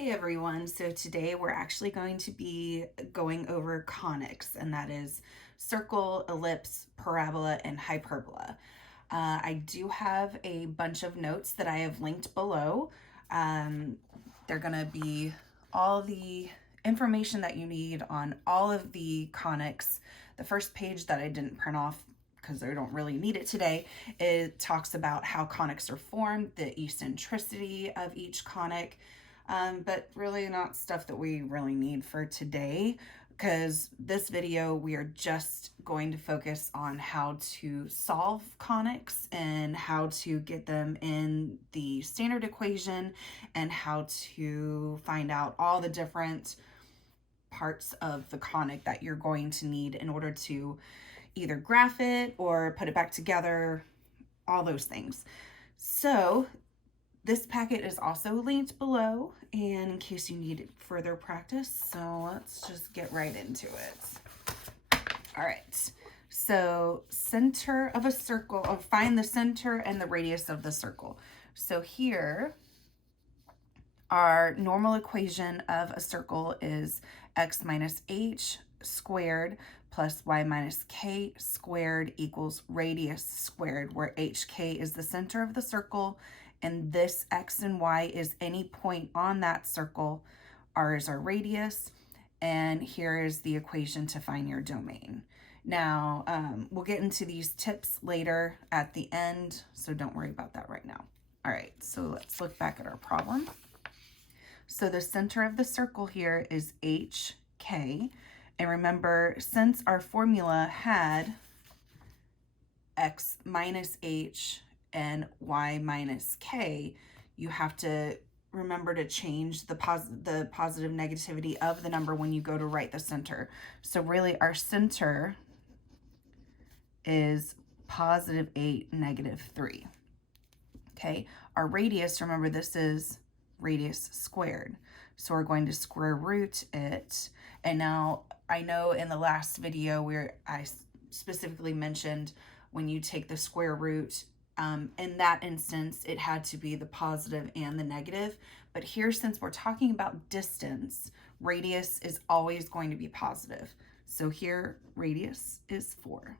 Hey everyone, so today we're actually going to be going over conics, and that is circle, ellipse, parabola, and hyperbola. I do have a bunch of notes that I have linked below. They're going to be all the information that you need on all of the conics. The first page that I didn't print off because I don't really need it today, it talks about how conics are formed, the eccentricity of each conic, but really not stuff that we really need for today, because this video we are just going to focus on how to solve conics and how to get them in the standard equation and how to find out all the different parts of the conic that you're going to need in order to either graph it or put it back together, all those things. So this packet is also linked below, and in case you need further practice. So let's just get right into it. All right, so center of a circle, or find the center and the radius of the circle. So here, our normal equation of a circle is x minus h squared plus y minus k squared equals radius squared, where hk is the center of the circle, and this x and y is any point on that circle. R is our radius, and here is the equation to find your domain. Now, we'll get into these tips later at the end, so don't worry about that right now. All right, so let's look back at our problem. So the center of the circle here is HK. And remember, since our formula had x minus h and y minus k, you have to remember to change the positive negativity of the number when you go to write the center. So really our center is positive 8, negative 3. Okay, our radius, remember this is radius squared. So we're going to square root it. And now I know in the last video where I specifically mentioned when you take the square root, in that instance, it had to be the positive and the negative. But here, since we're talking about distance, radius is always going to be positive. So here, radius is 4.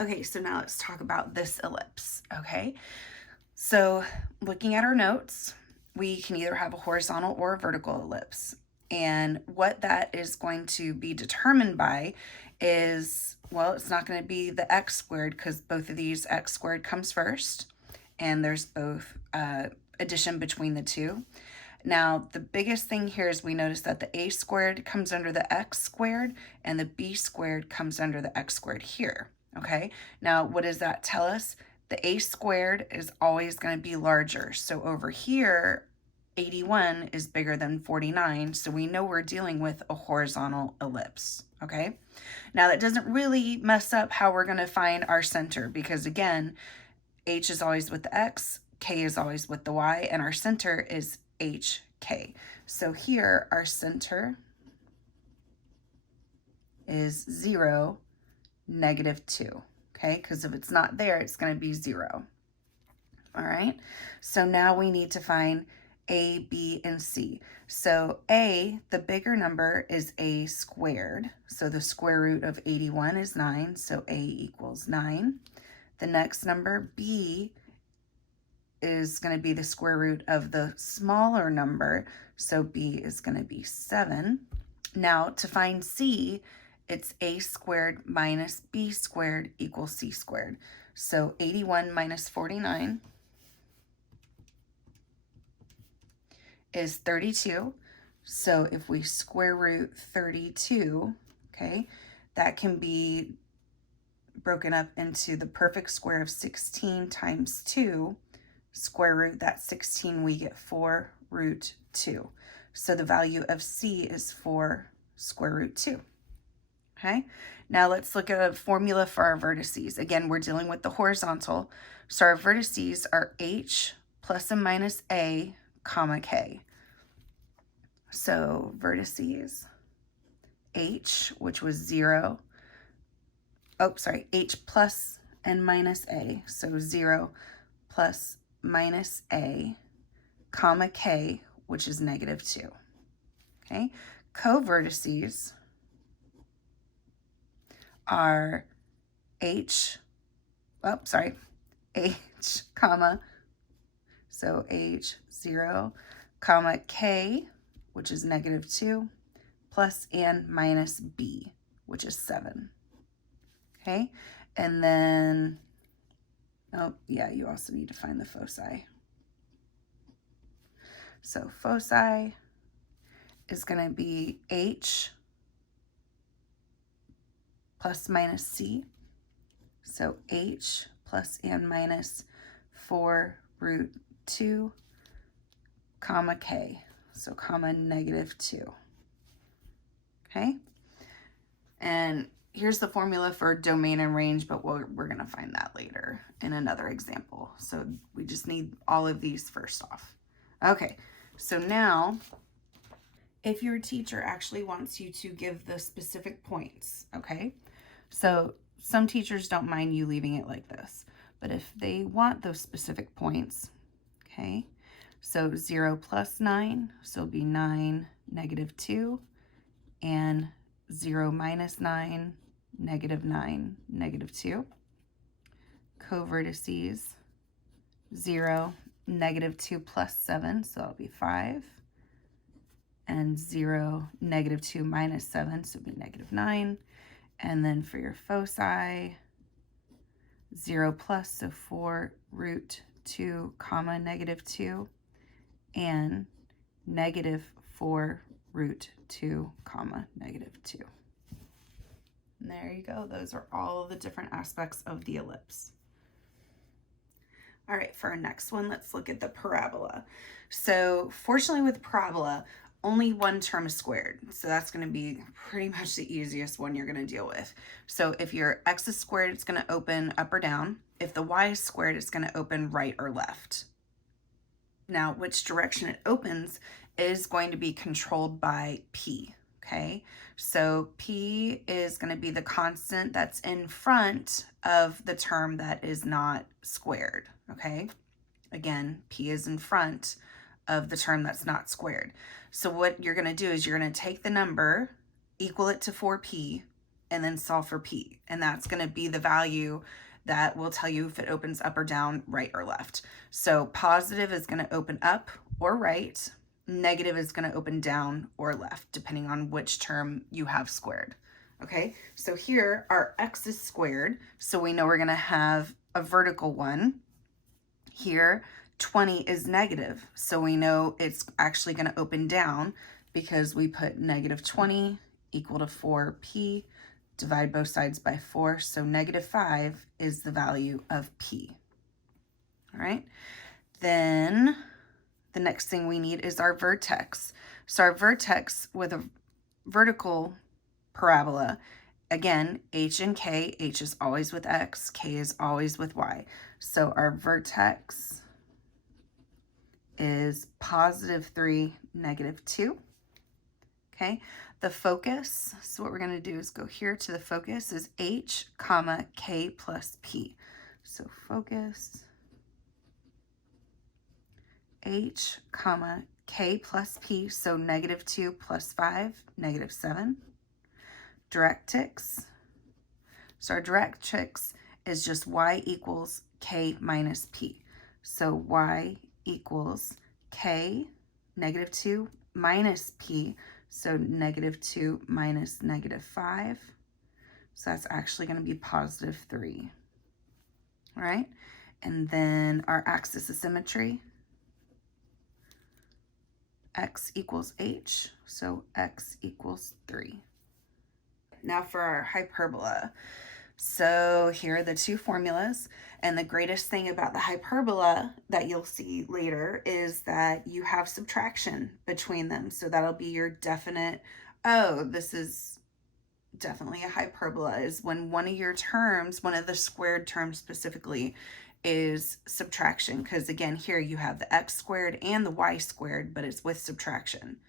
Okay, so now let's talk about this ellipse, okay? So looking at our notes, we can either have a horizontal or a vertical ellipse. And what that is going to be determined by is, well, it's not going to be the x squared because both of these x squared comes first, and there's both addition between the two. Now, the biggest thing here is we notice that the a squared comes under the x squared and the b squared comes under the x squared here, okay? Now, what does that tell us? The a squared is always going to be larger. So over here, 81 is bigger than 49. So we know we're dealing with a horizontal ellipse, okay? Now that doesn't really mess up how we're going to find our center, because again, h is always with the x, k is always with the y, and our center is hk. So here our center is 0, negative 2. Okay, because if it's not there, it's going to be 0. All right, so now we need to find A, B, and C. So A, the bigger number, is A squared. So the square root of 81 is 9, so A equals 9. The next number, B, is going to be the square root of the smaller number, so B is going to be 7. Now, to find C, it's a squared minus b squared equals c squared. So 81 minus 49 is 32. So if we square root 32, okay, that can be broken up into the perfect square of 16 times 2. Square root that 16, we get 4 root 2. So the value of c is 4 square root 2. Okay, now let's look at a formula for our vertices. Again, we're dealing with the horizontal. So our vertices are h plus and minus a, comma k. So vertices, h, which was 0. Oh, sorry, h plus and minus a. So 0 plus minus a comma k, which is -2. Okay, co-vertices are h, comma, so h0, comma k, which is -2, plus and minus b, which is 7. Okay, and then, oh yeah, you also need to find the foci. So foci is going to be h plus minus c. So h plus and minus 4 root 2, comma k. So comma -2. Okay? And here's the formula for domain and range, but we're going to find that later in another example. So we just need all of these first off. Okay, so now if your teacher actually wants you to give the specific points, okay? So some teachers don't mind you leaving it like this, but if they want those specific points, okay? So 0 plus 9, so it'll be 9, -2, and 0 minus 9, -9, -2. Co-vertices, 0, -2 plus 7, so that'll be 5. And 0, -2 minus 7, so it'll be -9. And then for your foci, 0 plus, so 4 root 2, comma, -2, and -4 root 2, comma, -2. And there you go. Those are all of the different aspects of the ellipse. All right, for our next one, let's look at the parabola. So fortunately with parabola, only one term is squared. So that's going to be pretty much the easiest one you're going to deal with. So if your x is squared, it's going to open up or down. If the y is squared, it's going to open right or left. Now, which direction it opens is going to be controlled by p, okay? So p is going to be the constant that's in front of the term that is not squared, okay? Again, p is in front of the term that's not squared. So what you're going to do is you're going to take the number, equal it to 4p, and then solve for p. And that's going to be the value that will tell you if it opens up or down, right or left. So positive is going to open up or right. Negative is going to open down or left, depending on which term you have squared. Okay, so here our x is squared, so we know we're going to have a vertical one. Here, 20 is negative, so we know it's actually going to open down because we put -20 equal to 4p, divide both sides by 4, so -5 is the value of p. All right, then the next thing we need is our vertex. So our vertex with a vertical parabola, again, h and k, h is always with x, k is always with y. So our vertex is +3, -2. Okay, the focus, so what we're going to do is go here to the focus is h, comma, k plus p. So focus, h, comma, k plus p, so -2 plus 5, -7. Directx, so our directx is just y equals k minus p. So y equals k, -2 minus p, so -2 minus -5. So that's actually going to be +3. All right, and then our axis of symmetry, x equals h, so x equals 3. Now for our hyperbola. So here are the two formulas, and the greatest thing about the hyperbola that you'll see later is that you have subtraction between them. So that'll be your definite, oh, this is definitely a hyperbola, is when one of your terms, one of the squared terms specifically, is subtraction. Because again, here you have the x squared and the y squared, but it's with subtraction.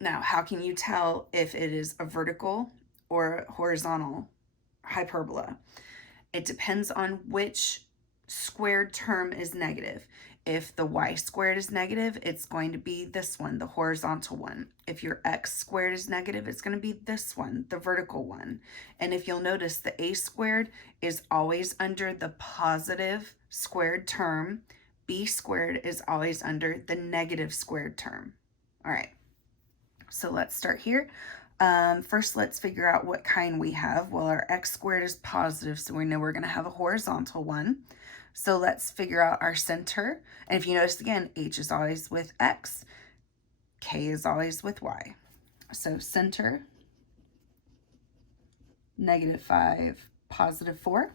Now, how can you tell if it is a vertical or horizontal hyperbola? It depends on which squared term is negative. If the y squared is negative, it's going to be this one, the horizontal one. If your x squared is negative, it's going to be this one, the vertical one. And if you'll notice, the a squared is always under the positive squared term. B squared is always under the negative squared term. All right, so let's start here. First, let's figure out what kind we have. Well, our x squared is positive, so we know we're going to have a horizontal one. So let's figure out our center. And if you notice again, h is always with x, k is always with y. So center, -5, +4.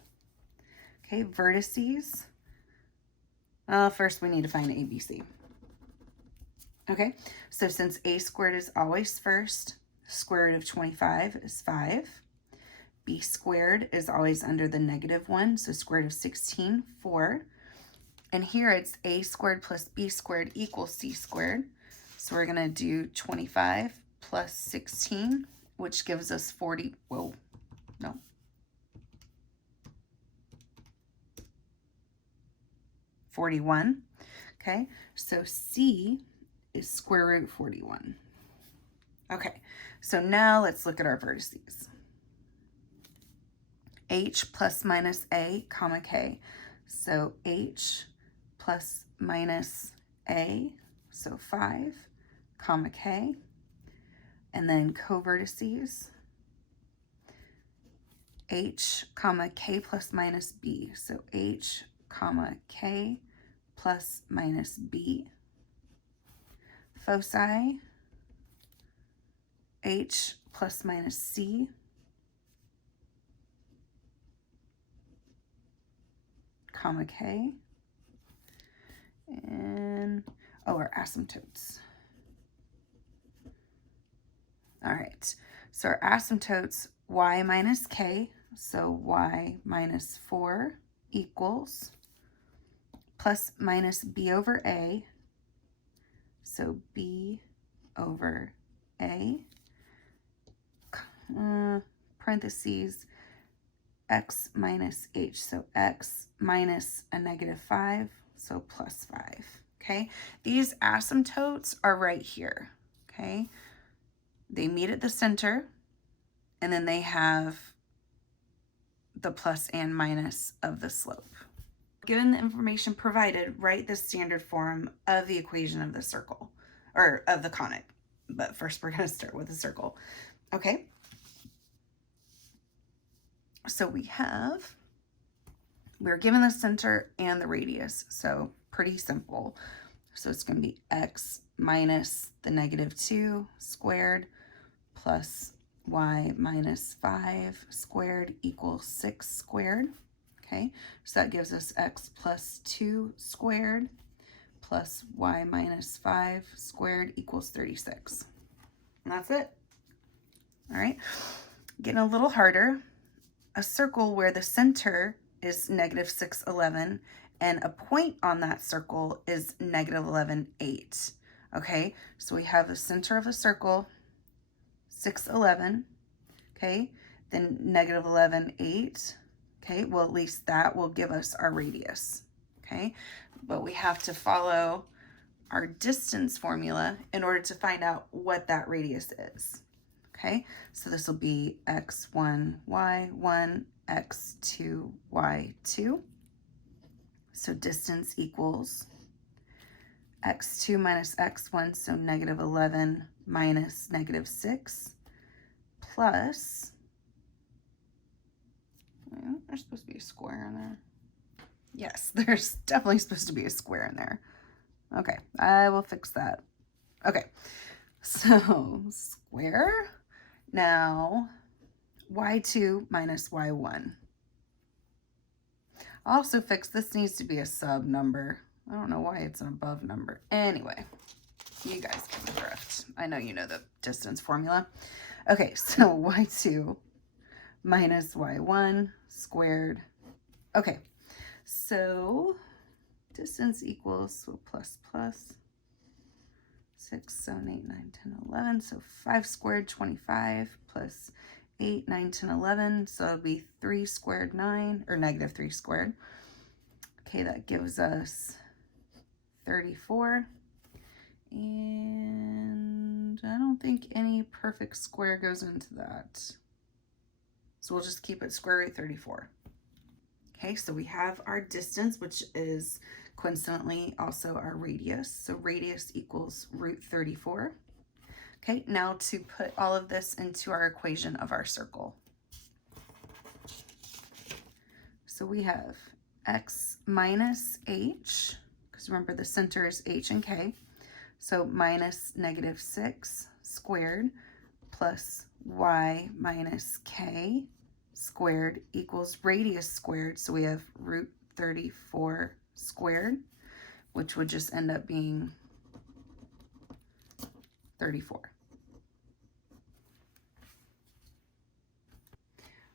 Okay, vertices. First we need to find ABC. Okay, so since a squared is always first, square root of 25 is 5. B squared is always under the -1, so square root of 16, 4. And here it's a squared plus b squared equals c squared. So we're going to do 25 plus 16, which gives us 40. Whoa, no. 41. Okay, so c is square root 41. Okay, so now let's look at our vertices. H plus minus a, comma k. So h plus minus a, so 5, comma k. And then covertices, h, comma k plus minus b. So h, comma k plus minus b. Foci, h plus minus c. Comma k. And, oh, our asymptotes. All right, so our asymptotes, y minus k, so y minus 4 equals plus minus b over a, so b over a, parentheses, x minus h, so x minus a -5, so plus 5, okay? These asymptotes are right here, okay? They meet at the center, and then they have the plus and minus of the slope. Given the information provided, write the standard form of the equation of the circle, or of the conic. But first we're going to start with the circle, okay? So we're given the center and the radius, so pretty simple. So it's going to be x minus the -2 squared plus y minus 5 squared equals 6 squared. Okay, so that gives us x plus 2 squared plus y minus 5 squared equals 36. And that's it. All right, getting a little harder. A circle where the center is -6, 11, and a point on that circle is -11, 8. Okay, so we have the center of the circle, 6, 11, okay, then -11, 8, okay, well, at least that will give us our radius, okay, but we have to follow our distance formula in order to find out what that radius is, okay, so this will be x1, y1, x2, y2, so distance equals x2 minus x1, so -11 minus -6, plus, well, there's supposed to be a square in there. Yes, there's definitely supposed to be a square in there. Okay, I will fix that. Okay, so square. Now, y2 minus y1. I'll also fix, this needs to be a sub number. I don't know why it's an above number. Anyway, you guys get the drift. I know you know the distance formula. Okay, so y2 minus y1 squared. Okay, so distance equals, so plus plus, 6, 7, 8, 9, 10, 11. So 5 squared, 25, plus 8, 9, 10, 11. So it'll be 3 squared, 9, or -3 squared. Okay, that gives us 34. And I don't think any perfect square goes into that. So we'll just keep it square root 34. Okay, so we have our distance, which is coincidentally also our radius. So radius equals root 34. Okay, now to put all of this into our equation of our circle. So we have x minus h, because remember the center is h and k. So minus -6 squared plus y minus k squared equals radius squared. So we have root 34 squared, which would just end up being 34.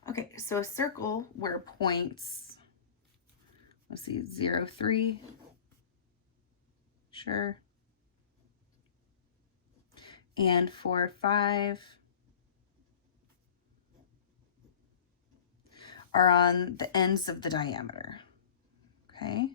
Okay, so a circle where points, let's see, 0, 3, sure, and 4, 5 are on the ends of the diameter. Okay,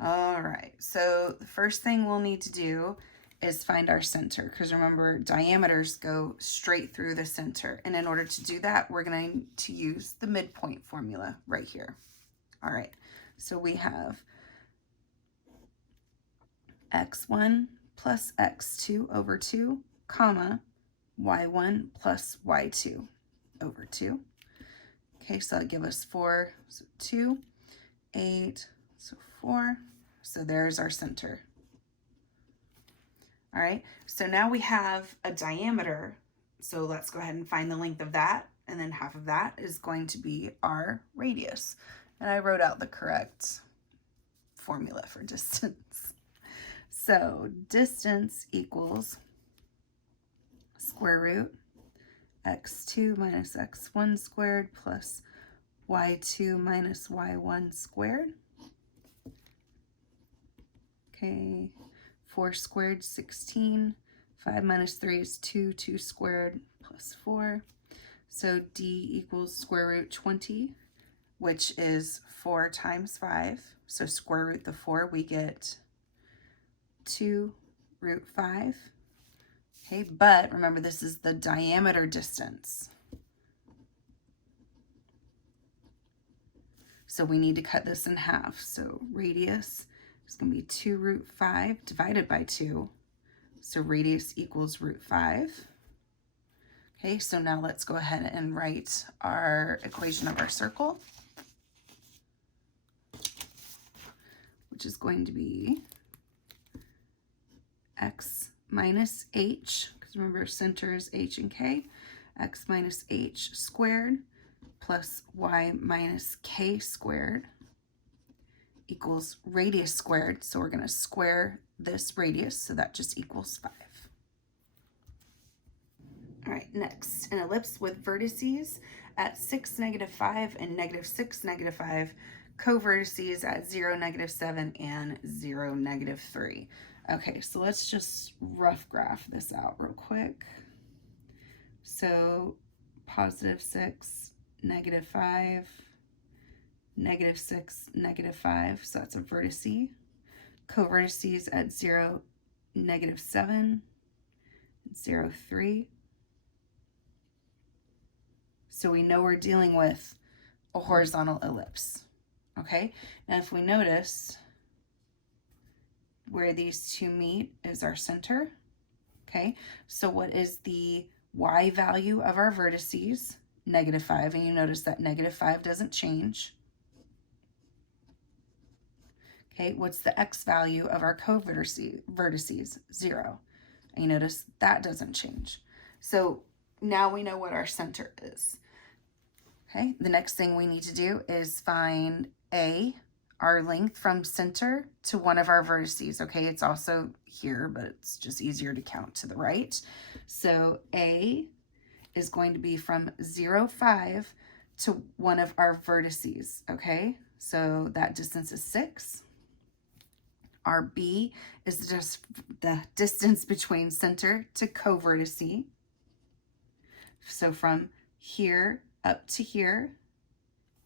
all right, so the first thing we'll need to do is find our center, because remember, diameters go straight through the center, and in order to do that, we're going to use the midpoint formula right here. All right, so we have x1 plus x2 over 2, comma, y1 plus y2 over 2. Okay, so that'll give us 4, so 2, 8, so 4. So there's our center. All right, so now we have a diameter. So let's go ahead and find the length of that. And then half of that is going to be our radius. And I wrote out the correct formula for distance. So distance equals square root x2 minus x1 squared plus y2 minus y1 squared. Okay, 4 squared, 16. 5 minus 3 is 2. 2 squared plus 4. So D equals square root 20, which is 4 times 5. So square root the 4, we get 2 root 5. Okay, but remember, this is the diameter distance. So we need to cut this in half. So radius is going to be 2 root 5 divided by 2. So radius equals root 5. Okay, so now let's go ahead and write our equation of our circle, which is going to be x minus h, because remember center is h and k, x minus h squared plus y minus k squared equals radius squared. So we're going to square this radius, so that just equals 5. All right, next, an ellipse with vertices at 6, -5 and -6, -5, co-vertices at 0, -7 and 0, -3. Okay, so let's just rough graph this out real quick. So +6, -5, -6, -5, so that's a vertice. Co-vertices at 0, -7, 0, 3. So we know we're dealing with a horizontal ellipse. Okay, now if we notice where these two meet is our center. Okay, so what is the y value of our vertices? -5, and you notice that -5 doesn't change. Okay, what's the x value of our co-vertices? 0. And you notice that doesn't change. So now we know what our center is. Okay, the next thing we need to do is find A, our length from center to one of our vertices. Okay, it's also here, but it's just easier to count to the right. So A is going to be from 0, 5 to one of our vertices. Okay, so that distance is 6. Our B is just the distance between center to co-vertice. So from here up to here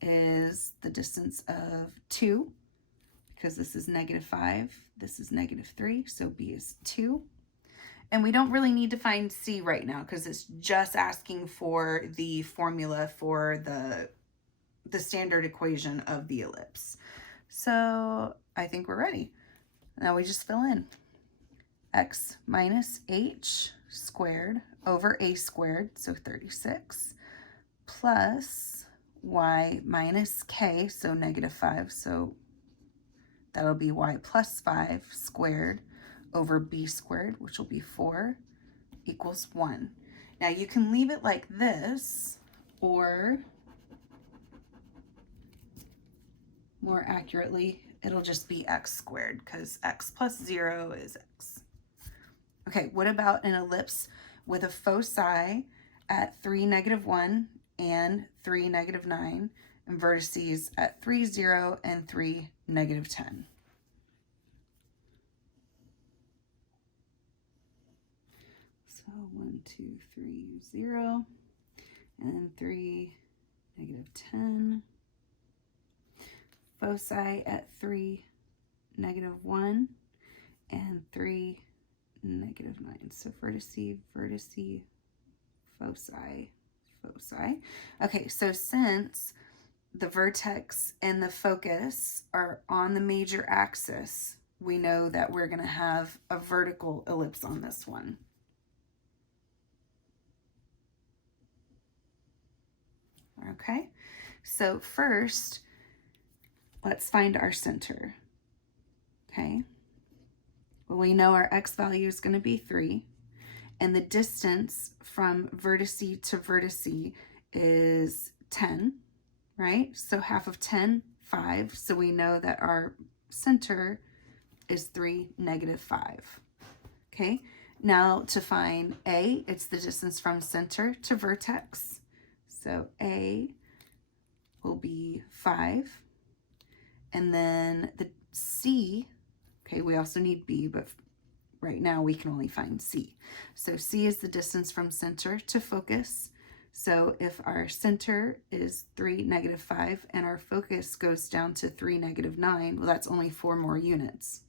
is the distance of 2, because this is -5. This is -3, so B is 2. And we don't really need to find C right now because it's just asking for the formula for the standard equation of the ellipse. So I think we're ready. Now we just fill in x minus h squared over a squared, so 36, plus y minus k, so -5, so that'll be y plus 5 squared over b squared, which will be 4, equals 1. Now you can leave it like this, or more accurately, it'll just be x squared because x plus 0 is x. Okay, what about an ellipse with a foci at 3, -1 and 3, -9, and vertices at 3, 0 and 3, -10? So 1, 2, 3, 0, and 3, -10. Foci at 3, -1, and 3, -9. So vertice, vertice, foci, foci. Okay, so since the vertex and the focus are on the major axis, we know that we're going to have a vertical ellipse on this one. Okay, so first, let's find our center. Okay, well, we know our x value is going to be 3, and the distance from vertice to vertice is 10, right? So half of 10, 5. So we know that our center is 3, -5. Okay, now to find A, it's the distance from center to vertex. So A will be 5. And then the C, okay, we also need B, but right now we can only find C. So C is the distance from center to focus. So if our center is 3, -5, and our focus goes down to 3, -9, well, that's only 4 more units.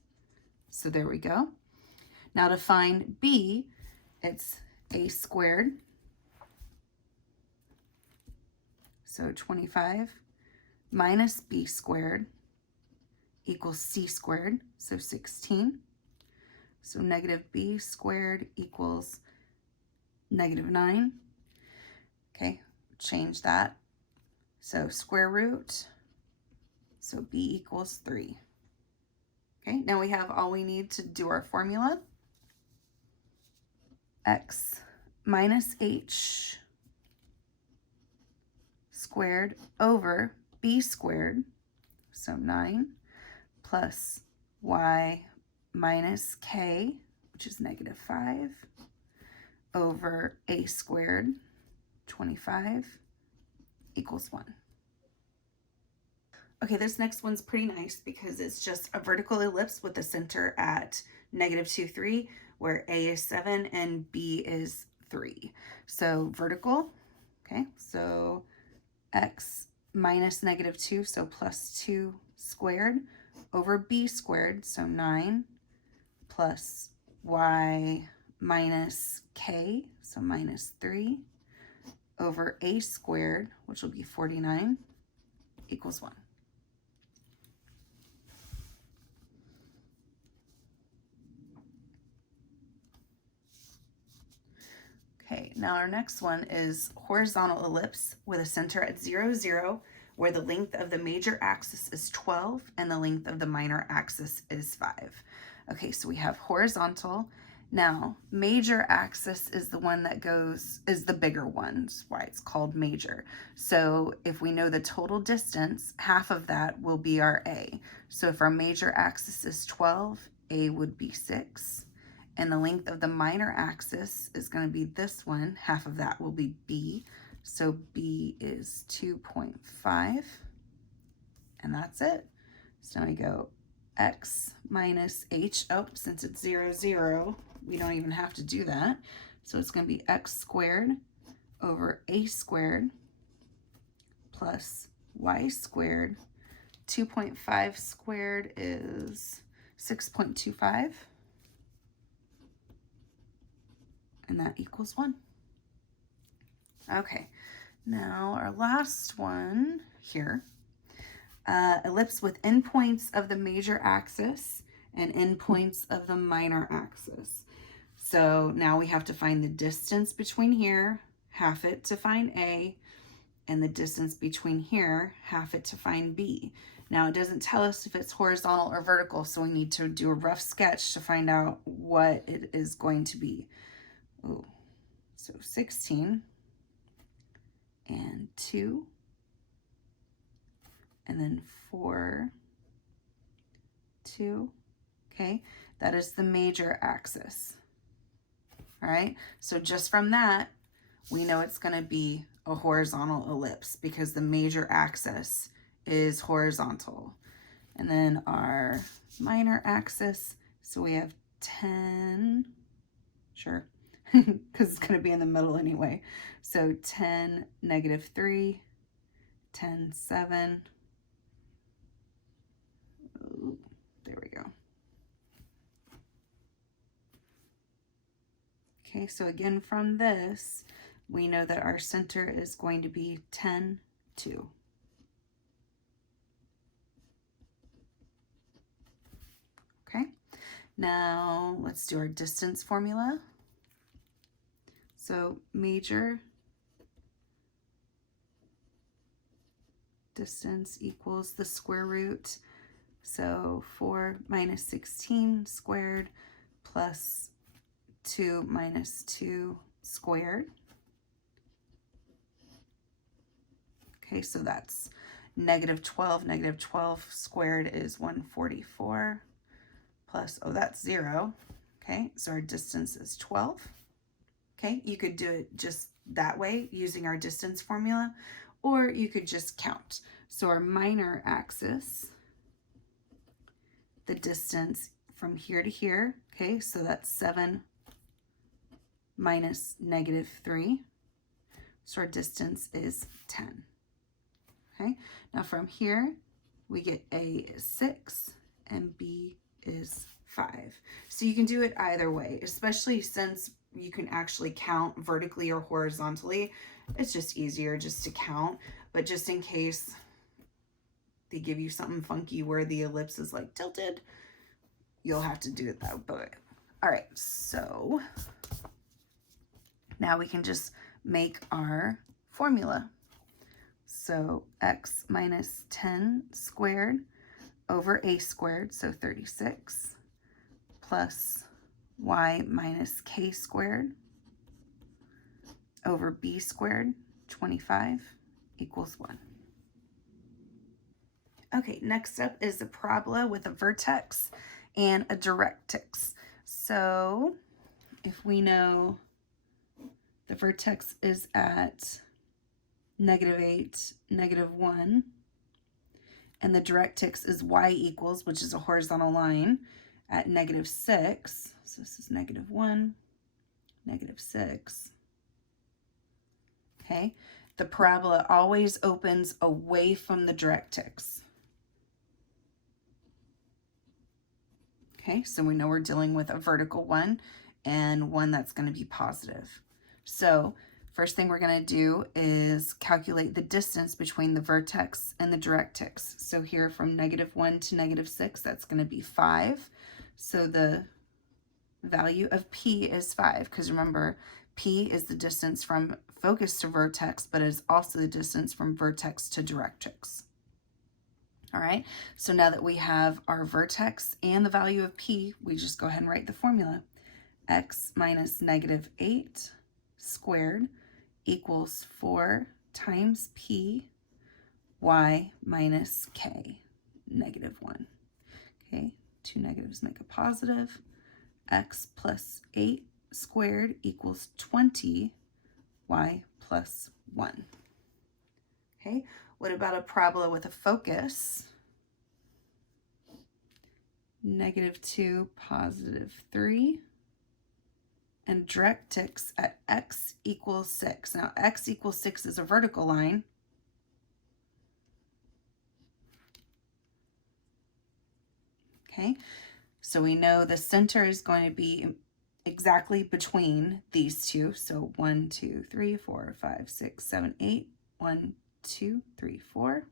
So there we go. Now to find B, it's A squared. So 25 minus B squared equals C squared, so 16. So -B squared equals -9. Okay, change that. So square root, so B equals 3. Okay, now we have all we need to do our formula. X minus H squared over B squared, so 9, plus Y minus K, which is -5, over A squared, 25, equals 1. Okay, this next one's pretty nice because it's just a vertical ellipse with the center at -2, 3, where A is 7 and B is 3. So vertical, okay, so X minus -2, so plus 2 squared, over B squared, so 9, plus Y minus K, so -3, over A squared, which will be 49, equals 1. Okay, now our next one is horizontal ellipse with a center at 0, 0, where the length of the major axis is 12 and the length of the minor axis is 5. Okay, so we have horizontal. Now, major axis is the one that is the bigger one. That's why it's called major. So if we know the total distance, half of that will be our A. So if our major axis is 12, A would be 6. And the length of the minor axis is going to be this one. Half of that will be B. So B is 2.5. And that's it. So now we go X minus H. Oh, since it's 0, 0, we don't even have to do that. So it's going to be X squared over A squared plus Y squared. 2.5 squared is 6.25. And that equals 1. Okay, now our last one here. Ellipse with endpoints of the major axis and endpoints of the minor axis. So now we have to find the distance between here, half it to find A, and the distance between here, half it to find B. Now it doesn't tell us if it's horizontal or vertical, so we need to do a rough sketch to find out what it is going to be. Ooh, so 16 and 2, and then 4, 2, okay? That is the major axis, all right? So just from that, we know it's gonna be a horizontal ellipse because the major axis is horizontal. And then our minor axis, so we have 10, sure, because it's gonna be in the middle anyway. So 10, -3, 10, 7, ooh, there we go. Okay, so again from this, we know that our center is going to be 10, 2. Okay, now let's do our distance formula. So major distance equals the square root. So 4 minus 16 squared plus 2 minus 2 squared. Okay, so that's -12. -12 squared is 144 plus, oh, that's 0. Okay, so our distance is 12. Okay, you could do it just that way using our distance formula, or you could just count. So our minor axis, the distance from here to here, okay, so that's 7 minus -3. So our distance is 10. Okay, now from here, we get A is 6 and B is 5. So you can do it either way, especially since you can actually count vertically or horizontally. It's just easier just to count, but just in case they give you something funky where the ellipse is like tilted, you'll have to do it that way. All right, so now we can just make our formula. So x minus 10 squared over a squared, so 36, plus y minus k squared over b squared, 25, equals 1. Okay, next up is a parabola with a vertex and a directx. So if we know the vertex is at -8, -1, and the directx is y equals, which is a horizontal line, at -6. So this is -1, -6. Okay, the parabola always opens away from the directx. Okay, so we know we're dealing with a vertical one and one that's going to be positive. So first thing we're going to do is calculate the distance between the vertex and the directx. So here from -1 to -6, that's going to be 5. So the value of P is 5, because remember, P is the distance from focus to vertex, but is also the distance from vertex to directx. All right, so now that we have our vertex and the value of P, we just go ahead and write the formula. X minus -8 squared equals 4 times P, y minus K, -1. Okay, 2 negatives make a positive. X plus 8 squared equals 20, y plus 1. Okay, what about a parabola with a focus? -2, +3. And directx at x equals 6. Now, x equals 6 is a vertical line. Okay, So we know the center is going to be exactly between these two. So 1, 2, 3, 4, 5, 6, 7, 8. 1, 2, 3, 4.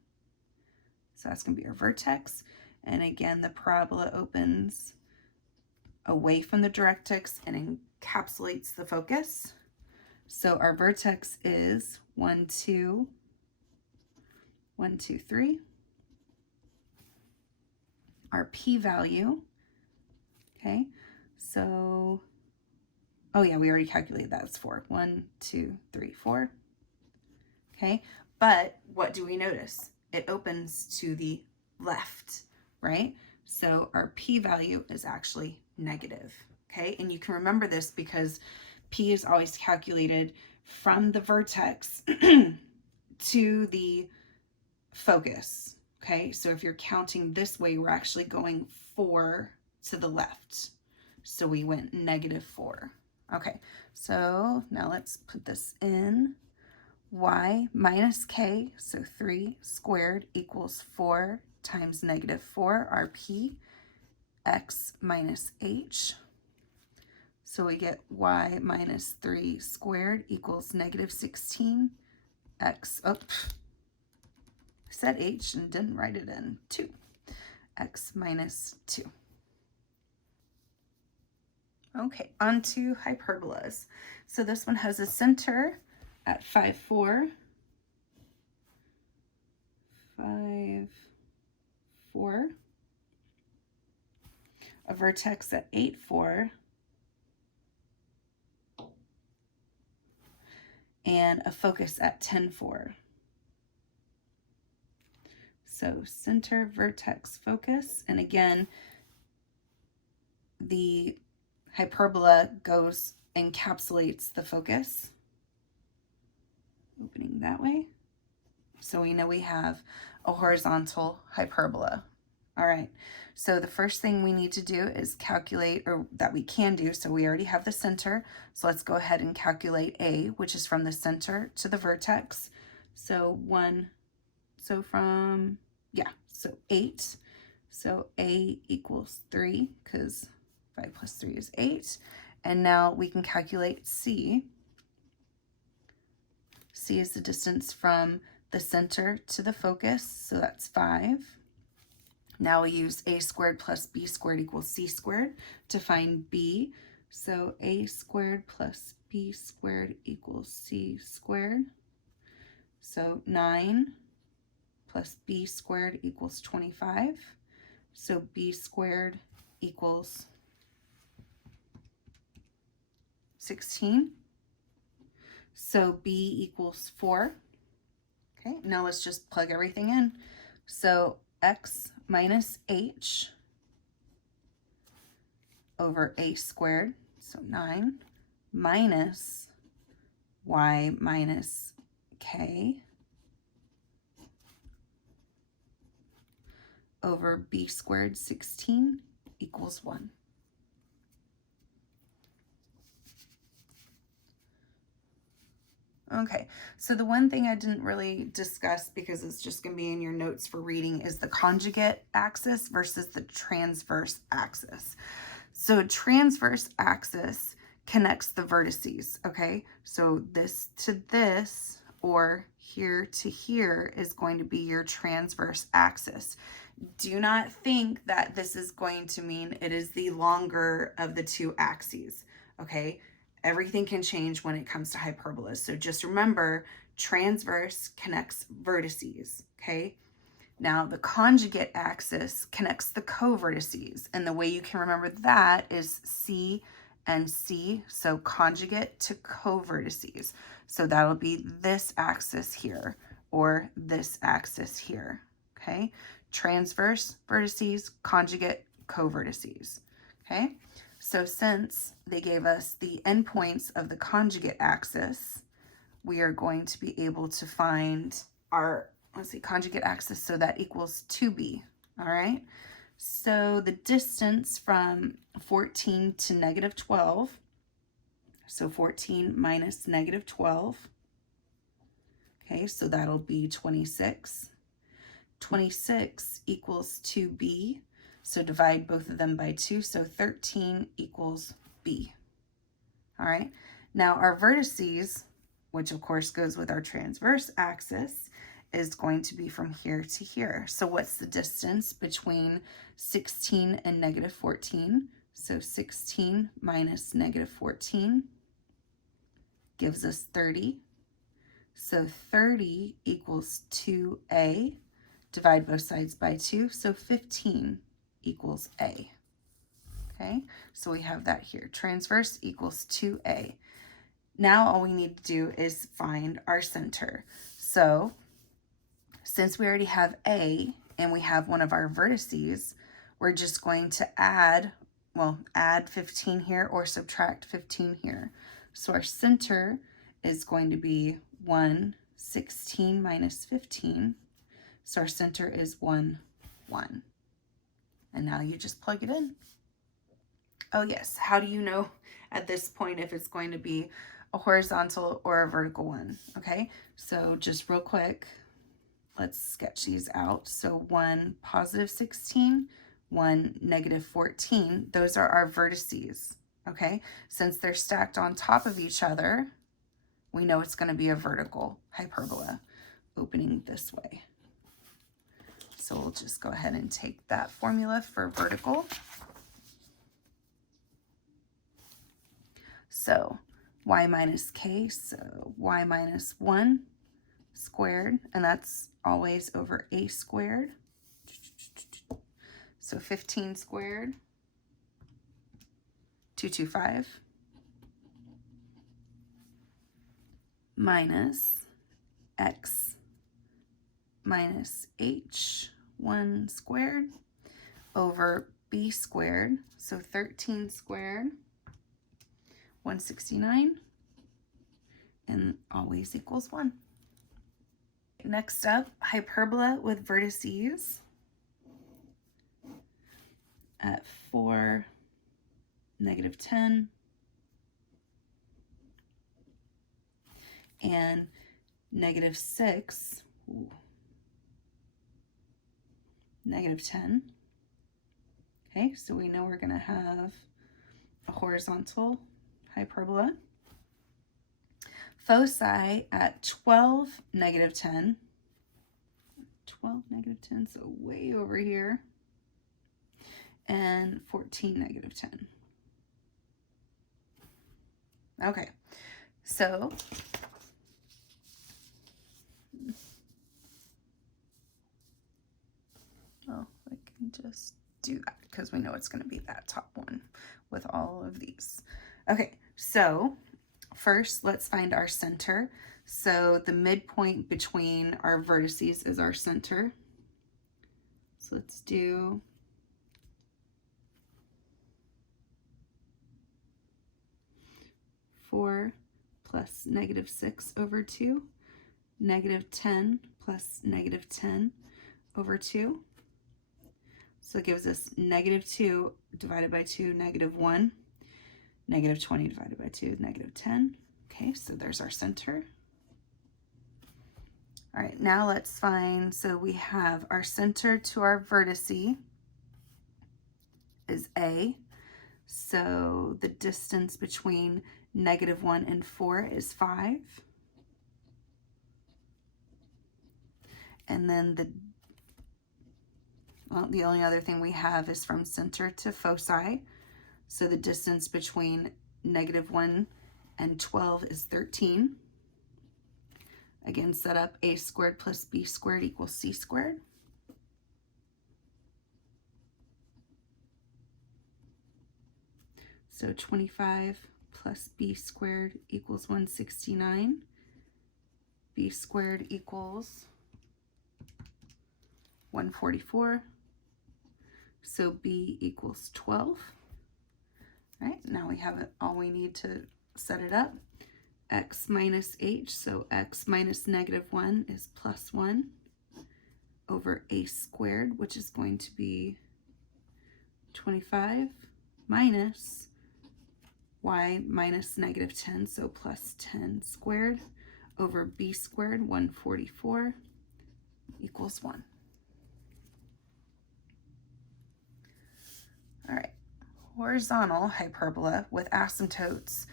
So that's going to be our vertex. And again, the parabola opens away from the directrix and encapsulates the focus. So our vertex is 1, 2, 1, 2, 3. Our p-value, okay, so, oh yeah, we already calculated that. It's 4. 1, 2, 3, 4. Okay, but what do we notice? It opens to the left, right? So our p-value is actually negative, okay? And you can remember this because p is always calculated from the vertex to the focus, okay? So if you're counting this way, we're actually going 4 to the left. So we went -4. Okay, so now let's put this in. Y minus k, so 3 squared equals 4 times -4, RP, x minus h. So we get y minus 3 squared equals -16, x, oh, I said h and didn't write it in, 2, x minus 2. Okay, on to hyperbolas. So this one has a center at 5, 4, 5, 4, a vertex at 8, 4, and a focus at 10, 4. So center, vertex, focus, and again, the hyperbola encapsulates the focus, opening that way. So we know we have a horizontal hyperbola. All right, so the first thing we need to do is calculate, or that we can do, so we already have the center, so let's go ahead and calculate A, which is from the center to the vertex. So 1, so from, yeah, so 8, so A equals 3, because 5 plus 3 is 8, and now we can calculate C. C is the distance from the center to the focus, so that's 5. Now we use a squared plus b squared equals c squared to find b. So a squared plus b squared equals c squared. So 9 plus b squared equals 25. So b squared equals 16. So b equals 4. Okay, now let's just plug everything in. So x minus h over a squared, so 9, minus y minus k over b squared 16 equals 1. Okay, so the one thing I didn't really discuss, because it's just going to be in your notes for reading, is the conjugate axis versus the transverse axis. So a transverse axis connects the vertices, okay? So this to this, or here to here, is going to be your transverse axis. Do not think that this is going to mean it is the longer of the two axes, okay? Everything can change when it comes to hyperbolas. So just remember, transverse connects vertices, okay? Now the conjugate axis connects the co-vertices. And the way you can remember that is C and C. So conjugate to co-vertices. So that'll be this axis here, or this axis here, okay? Transverse vertices, conjugate co-vertices, okay? So since they gave us the endpoints of the conjugate axis, we are going to be able to find our, let's see, conjugate axis, so that equals 2b, all right? So the distance from 14 to -12, so 14 minus -12, okay, so that'll be 26. 26 equals 2b, So divide both of them by 2. So 13 equals B. All right. Now our vertices, which of course goes with our transverse axis, is going to be from here to here. So what's the distance between 16 and negative 14? So 16 minus negative 14 gives us 30. So 30 equals 2A. Divide both sides by 2. So 15 equals A. Okay, so we have that here. Transverse equals 2A. Now all we need to do is find our center. So since we already have A and we have one of our vertices, we're just going to add 15 here or subtract 15 here. So our center is going to be 16 minus 15. So our center is 1, 1. And now you just plug it in. Oh yes, how do you know at this point if it's going to be a horizontal or a vertical one? Okay, so just real quick, let's sketch these out. So 1, positive 16, 1, negative 14. Those are our vertices, okay? Since they're stacked on top of each other, we know it's going to be a vertical hyperbola opening this way. So we'll just go ahead and take that formula for vertical. So y minus k, so y minus 1 squared, and that's always over a squared. So 15 squared, 225, minus x minus h 1 squared over b squared, so 13 squared, 169, and always equals 1. Next up, hyperbola with vertices at 4, negative 10, and negative 6, negative 10. Okay, so we know we're going to have a horizontal hyperbola. Foci at 12, negative 10. 12, negative 10, so way over here. And 14, negative 10. Okay, so well, I can just do that because we know it's going to be that top one with all of these. Okay, so first let's find our center. So the midpoint between our vertices is our center. So let's do (4) plus negative 6 over 2, negative 10 plus negative 10 over 2. So it gives us negative 2 divided by 2, negative 1, negative 20 divided by 2, negative 10. Okay, so there's our center. All right, now let's find, so we have our center to our vertice is A. So the distance between negative 1 and 4 is 5. And then the only other thing we have is from center to foci. So the distance between negative 1 and 12 is 13. Again, set up a squared plus b squared equals c squared. So 25 plus b squared equals 169. B squared equals 144. So b equals 12. All right, now we have it, all we need to set it up. X minus h, so x minus negative 1 is plus 1 over a squared, which is going to be 25 minus y minus negative 10, so plus 10 squared over b squared, 144, equals 1. All right, horizontal hyperbola with asymptotes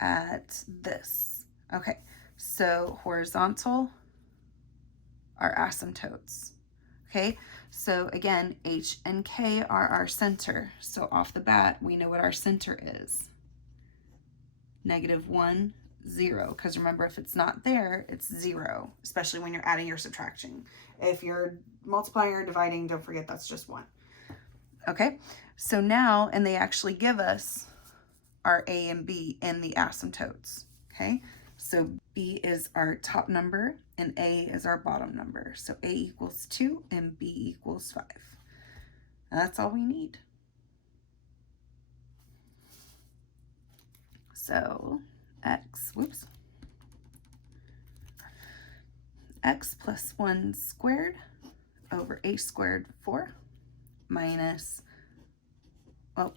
at this. Okay, so horizontal are asymptotes. Okay, so again, H and K are our center. So off the bat, we know what our center is. -1, 0. Because remember, if it's not there, it's 0, especially when you're adding or subtracting. If you're multiplying or dividing, don't forget that's just 1. Okay, so now, and they actually give us our A and B in the asymptotes. Okay, so B is our top number and A is our bottom number. So A equals 2 and B equals 5. And that's all we need. So x plus 1 squared over a squared 4 minus, well,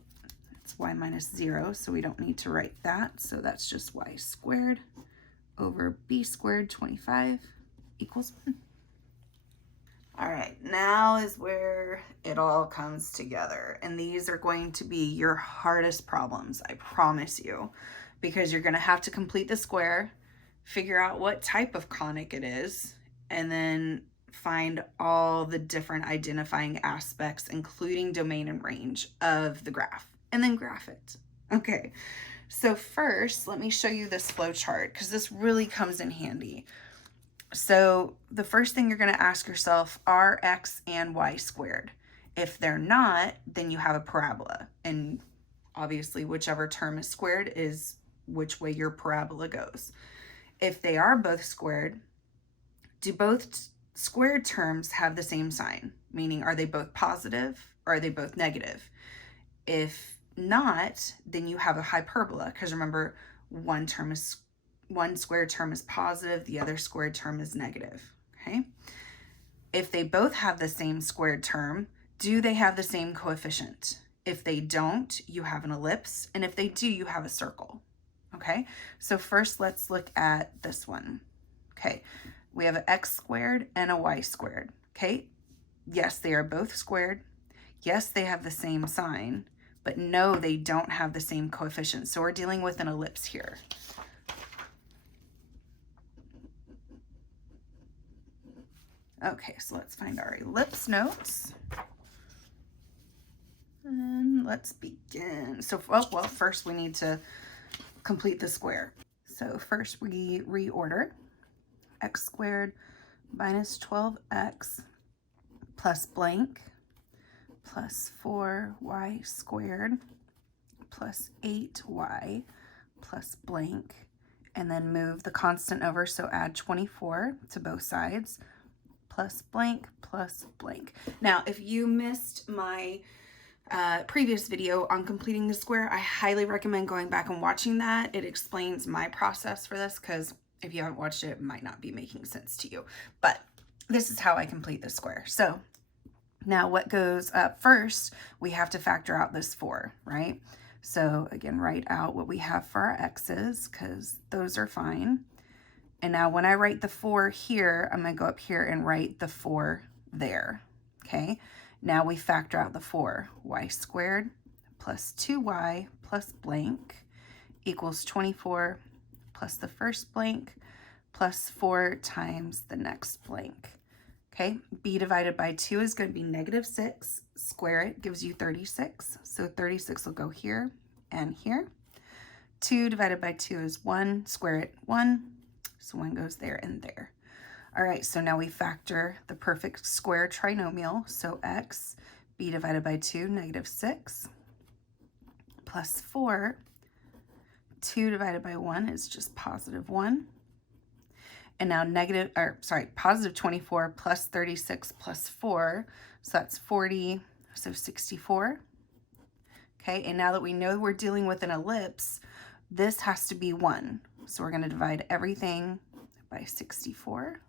it's y minus 0, so we don't need to write that. So that's just y squared over b squared 25 equals 1. All right, now is where it all comes together. And these are going to be your hardest problems, I promise you, because you're gonna have to complete the square, figure out what type of conic it is, and then find all the different identifying aspects, including domain and range of the graph, and then graph it. Okay, so first, let me show you this flow chart, because this really comes in handy. So the first thing you're going to ask yourself, are x and y squared? If they're not, then you have a parabola. And obviously, whichever term is squared is which way your parabola goes. If they are both squared, do both squared terms have the same sign? Meaning, are they both positive or are they both negative? If not, then you have a hyperbola, because remember, one squared term is positive, the other squared term is negative, okay? If they both have the same squared term, do they have the same coefficient? If they don't, you have an ellipse, and if they do, you have a circle, okay? So first, let's look at this one, okay? We have an x squared and a y squared, okay? Yes, they are both squared. Yes, they have the same sign, but no, they don't have the same coefficient. So we're dealing with an ellipse here. Okay, so let's find our ellipse notes. And let's begin. So, well, first we need to complete the square. So first we reorder. X squared minus 12x plus blank plus 4y squared plus 8y plus blank, and then move the constant over, so add 24 to both sides, plus blank plus blank. Now, if you missed my previous video on completing the square, I highly recommend going back and watching that. It explains my process for this, because if you haven't watched it, it might not be making sense to you. But this is how I complete the square. So now what goes up first, we have to factor out this 4, right? So again, write out what we have for our x's, because those are fine. And now when I write the 4 here, I'm going to go up here and write the 4 there, okay? Now we factor out the 4. Y squared plus 2y plus blank equals 24 plus the first blank plus 4 times the next blank, okay? B divided by 2 is going to be -6. Square it gives you 36. So 36 will go here and here. 2 divided by 2 is 1. Square it, 1. So 1 goes there and there. All right, so now we factor the perfect square trinomial. So x, b divided by 2, -6, plus 4. 2 divided by 1 is just +1. And now positive 24 plus 36 plus 4. So that's 40, so 64. Okay, and now that we know we're dealing with an ellipse, this has to be 1. So we're going to divide everything by 64.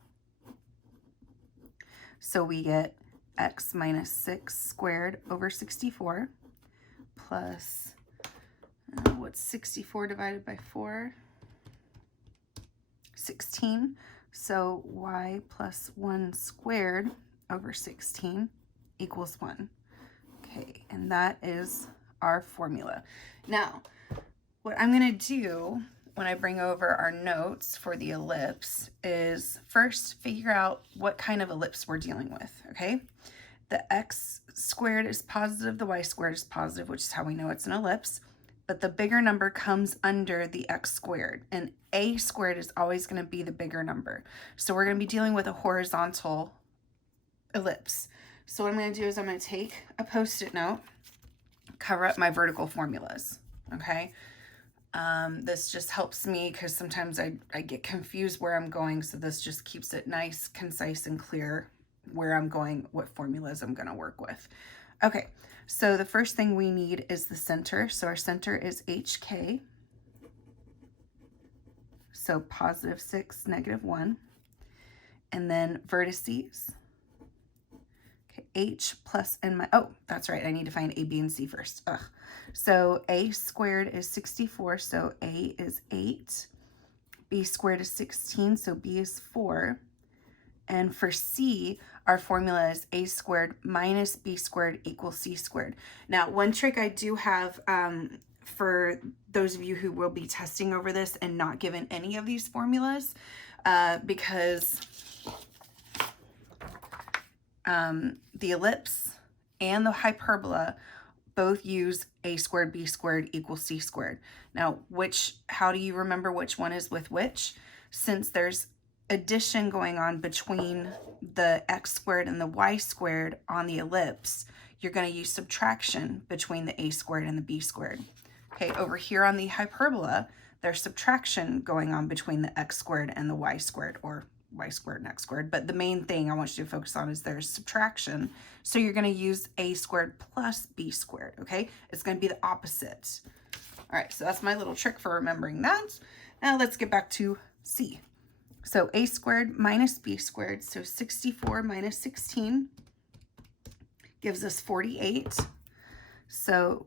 So we get x minus 6 squared over 64 plus, what's 64 divided by 4? 16. So y plus 1 squared over 16 equals 1. Okay, and that is our formula. Now, what I'm going to do when I bring over our notes for the ellipse is first figure out what kind of ellipse we're dealing with, okay? The x squared is positive, the y squared is positive, which is how we know it's an ellipse, but the bigger number comes under the x squared, and a squared is always going to be the bigger number. So we're going to be dealing with a horizontal ellipse. So what I'm going to do is I'm going to take a Post-it note, cover up my vertical formulas, okay? This just helps me because sometimes I get confused where I'm going, so this just keeps it nice, concise, and clear where I'm going, what formulas I'm going to work with. Okay, so the first thing we need is the center. So our center is HK. So positive 6, negative 1. And then vertices. Okay, H plus N minus, oh, that's right, I need to find A, B, and C first. Ugh. So A squared is 64, so A is 8. B squared is 16, so B is 4. And for C, our formula is A squared minus B squared equals C squared. Now, one trick I do have for those of you who will be testing over this and not given any of these formulas, because the ellipse and the hyperbola both use A squared, B squared equals C squared. Now, how do you remember which one is with which? Since there's addition going on between the x squared and the y squared on the ellipse, you're going to use subtraction between the a squared and the b squared. Okay, over here on the hyperbola, there's subtraction going on between the x squared and the y squared, or y squared and x squared, but the main thing I want you to focus on is there's subtraction. So you're going to use a squared plus b squared, okay? It's going to be the opposite. All right, so that's my little trick for remembering that. Now let's get back to C. So a squared minus b squared, so 64 minus 16 gives us 48. So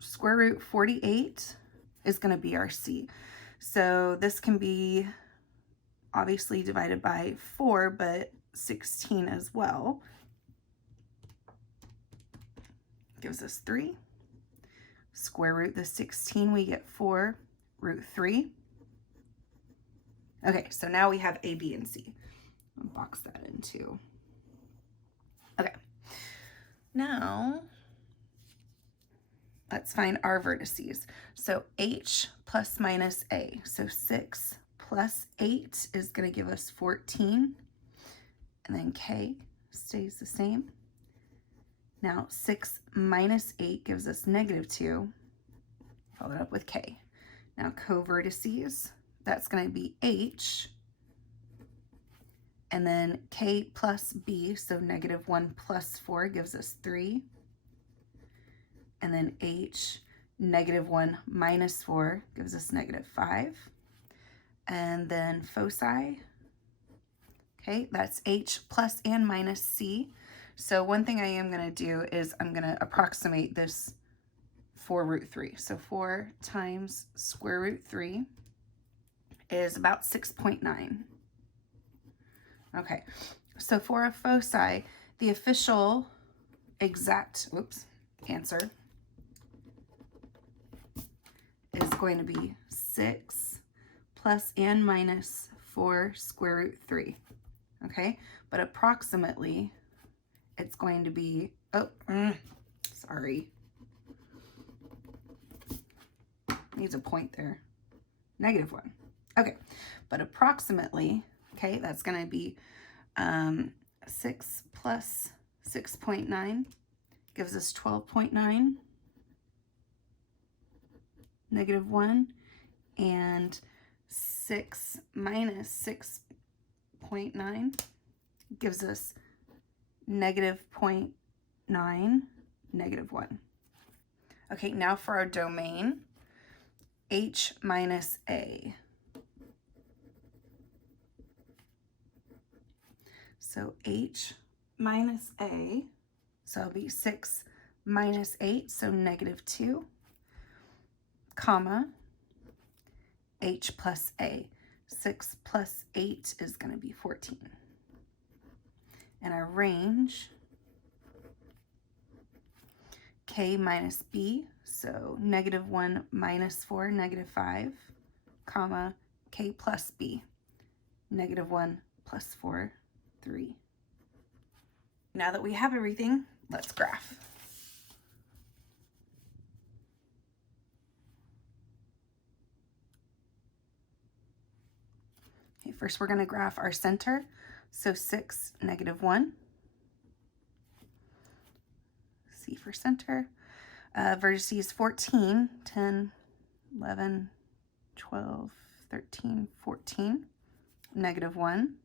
square root 48 is going to be our C. So this can be obviously divided by 4, but 16 as well. Gives us 3. Square root the 16, we get 4 root 3. Okay, so now we have A, B, and C. I'll box that in too. Okay, now let's find our vertices. So H plus minus A. So 6 plus 8 is going to give us 14. And then K stays the same. Now 6 minus 8 gives us negative 2. Follow it up with K. Now co-vertices. That's going to be H, and then K plus B, so negative 1 plus 4 gives us 3, and then H, negative 1 minus 4 gives us negative 5, and then foci, okay, that's H plus and minus C. So one thing I am going to do is I'm going to approximate this 4 root 3. So 4 times square root 3 is about 6.9. Okay, so for a foci, the official exact answer is going to be 6 plus and minus 4 square root 3. Okay, but approximately it's going to be, sorry, needs a point there, negative 1. Okay, but approximately, okay, that's going to be 6 plus 6.9 gives us 12.9, negative 1, and 6 minus 6.9 gives us negative 0.9, negative 1. Okay, now for our domain, H minus A. So H minus A, so it'll be 6 minus 8, so negative 2, comma, H plus A. 6 plus 8 is going to be 14. And our range k minus b, so -1 minus 4, -5, comma, k plus b, -1 plus 4, 3. Now that we have everything, let's graph. Okay, first we're going to graph our center, so 6, -1. C for center. Vertices 14, 10, 11, 12, 13, 14, -1.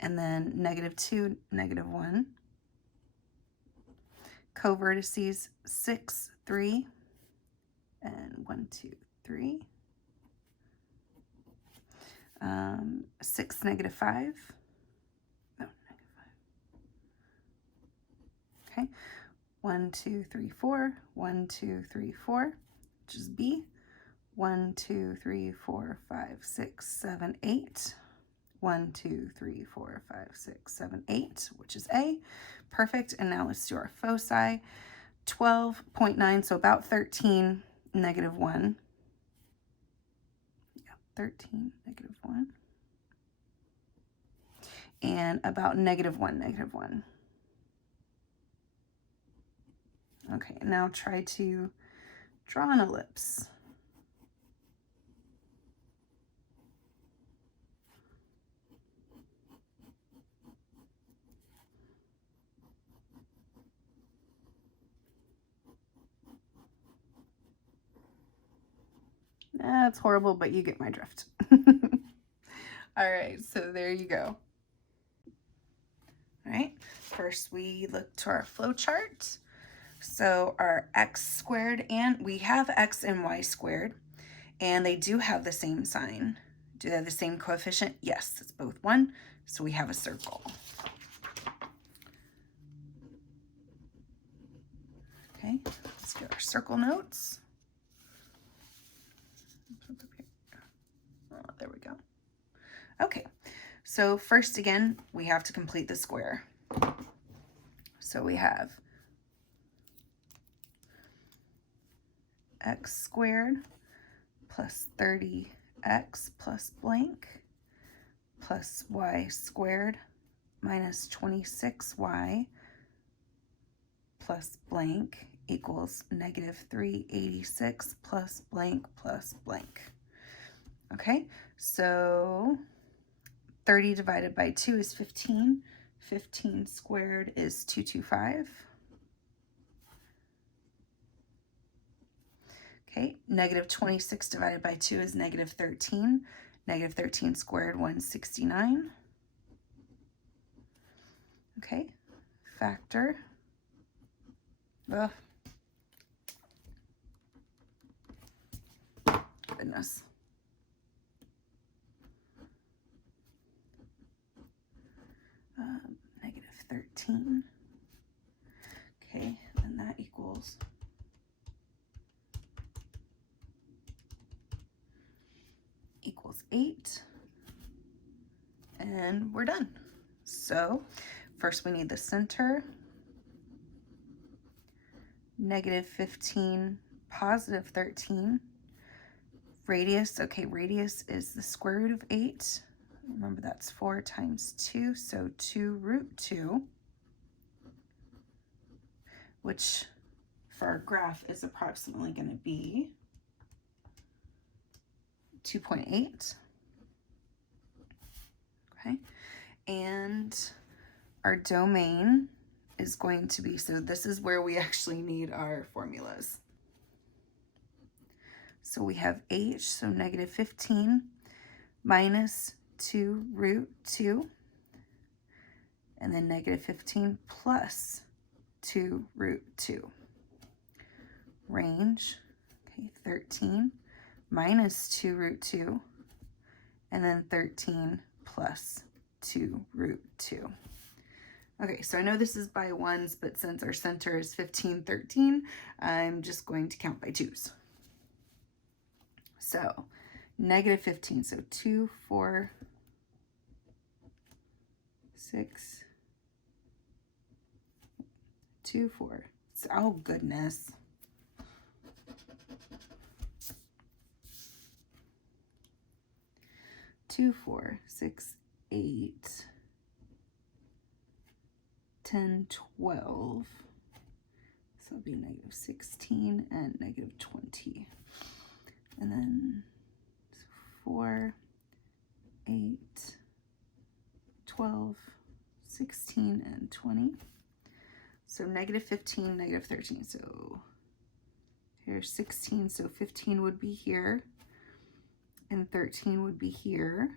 And then -2, -1. Co-vertices 6, 3, and 1, 2, 3. 6, -5. No, -5. Okay. 1, 2, 3, 4. 1, 2, 3, 4, which is B. 1, 2, 3, 4, 5, 6, 7, 8. 1, 2, 3, 4, 5, 6, 7, 8, which is A. Perfect. And now let's do our foci. 12.9, so about 13, -1. Yeah, 13, -1. And about -1, -1. Okay, and now try to draw an ellipse. That's horrible, but you get my drift. All right, so there you go. All right, first we look to our flow chart. So our x squared, and we have x and y squared, and they do have the same sign. Do they have the same coefficient? Yes, it's both 1, so we have a circle. Okay, let's get our circle notes. Oh, there we go. Okay, so first again, we have to complete the square. So we have x squared plus 30x plus blank plus y squared minus 26y plus blank equals -386 plus blank plus blank. Okay, so 30 divided by 2 is 15. 15 squared is 225. Okay, -26 divided by 2 is -13. -13 squared, 169. Okay, factor. Ugh. Goodness. -13. Okay, and that equals equals 8. And we're done. So first we need the center. -15, +13. Radius, okay, radius is the square root of 8. Remember that's 4 times 2, so 2√2, which for our graph is approximately going to be 2.8. Okay, and our domain is going to be, so this is where we actually need our formulas. So we have h, so -15 minus 2√2, and then -15 plus 2√2. Range, okay, 13 minus 2√2, and then 13 plus 2√2. Okay, so I know this is by ones, but since our center is 15, 13, I'm just going to count by twos. So -15, so 2, 4, 6, 2, 4. Oh, goodness. Two, 4, 6, 8, 10, 12. So it'll be negative 16 and negative 20. And then 4, 8, 12, 16, and 20. So negative 15, negative 13. So here's 16, so 15 would be here, and 13 would be here.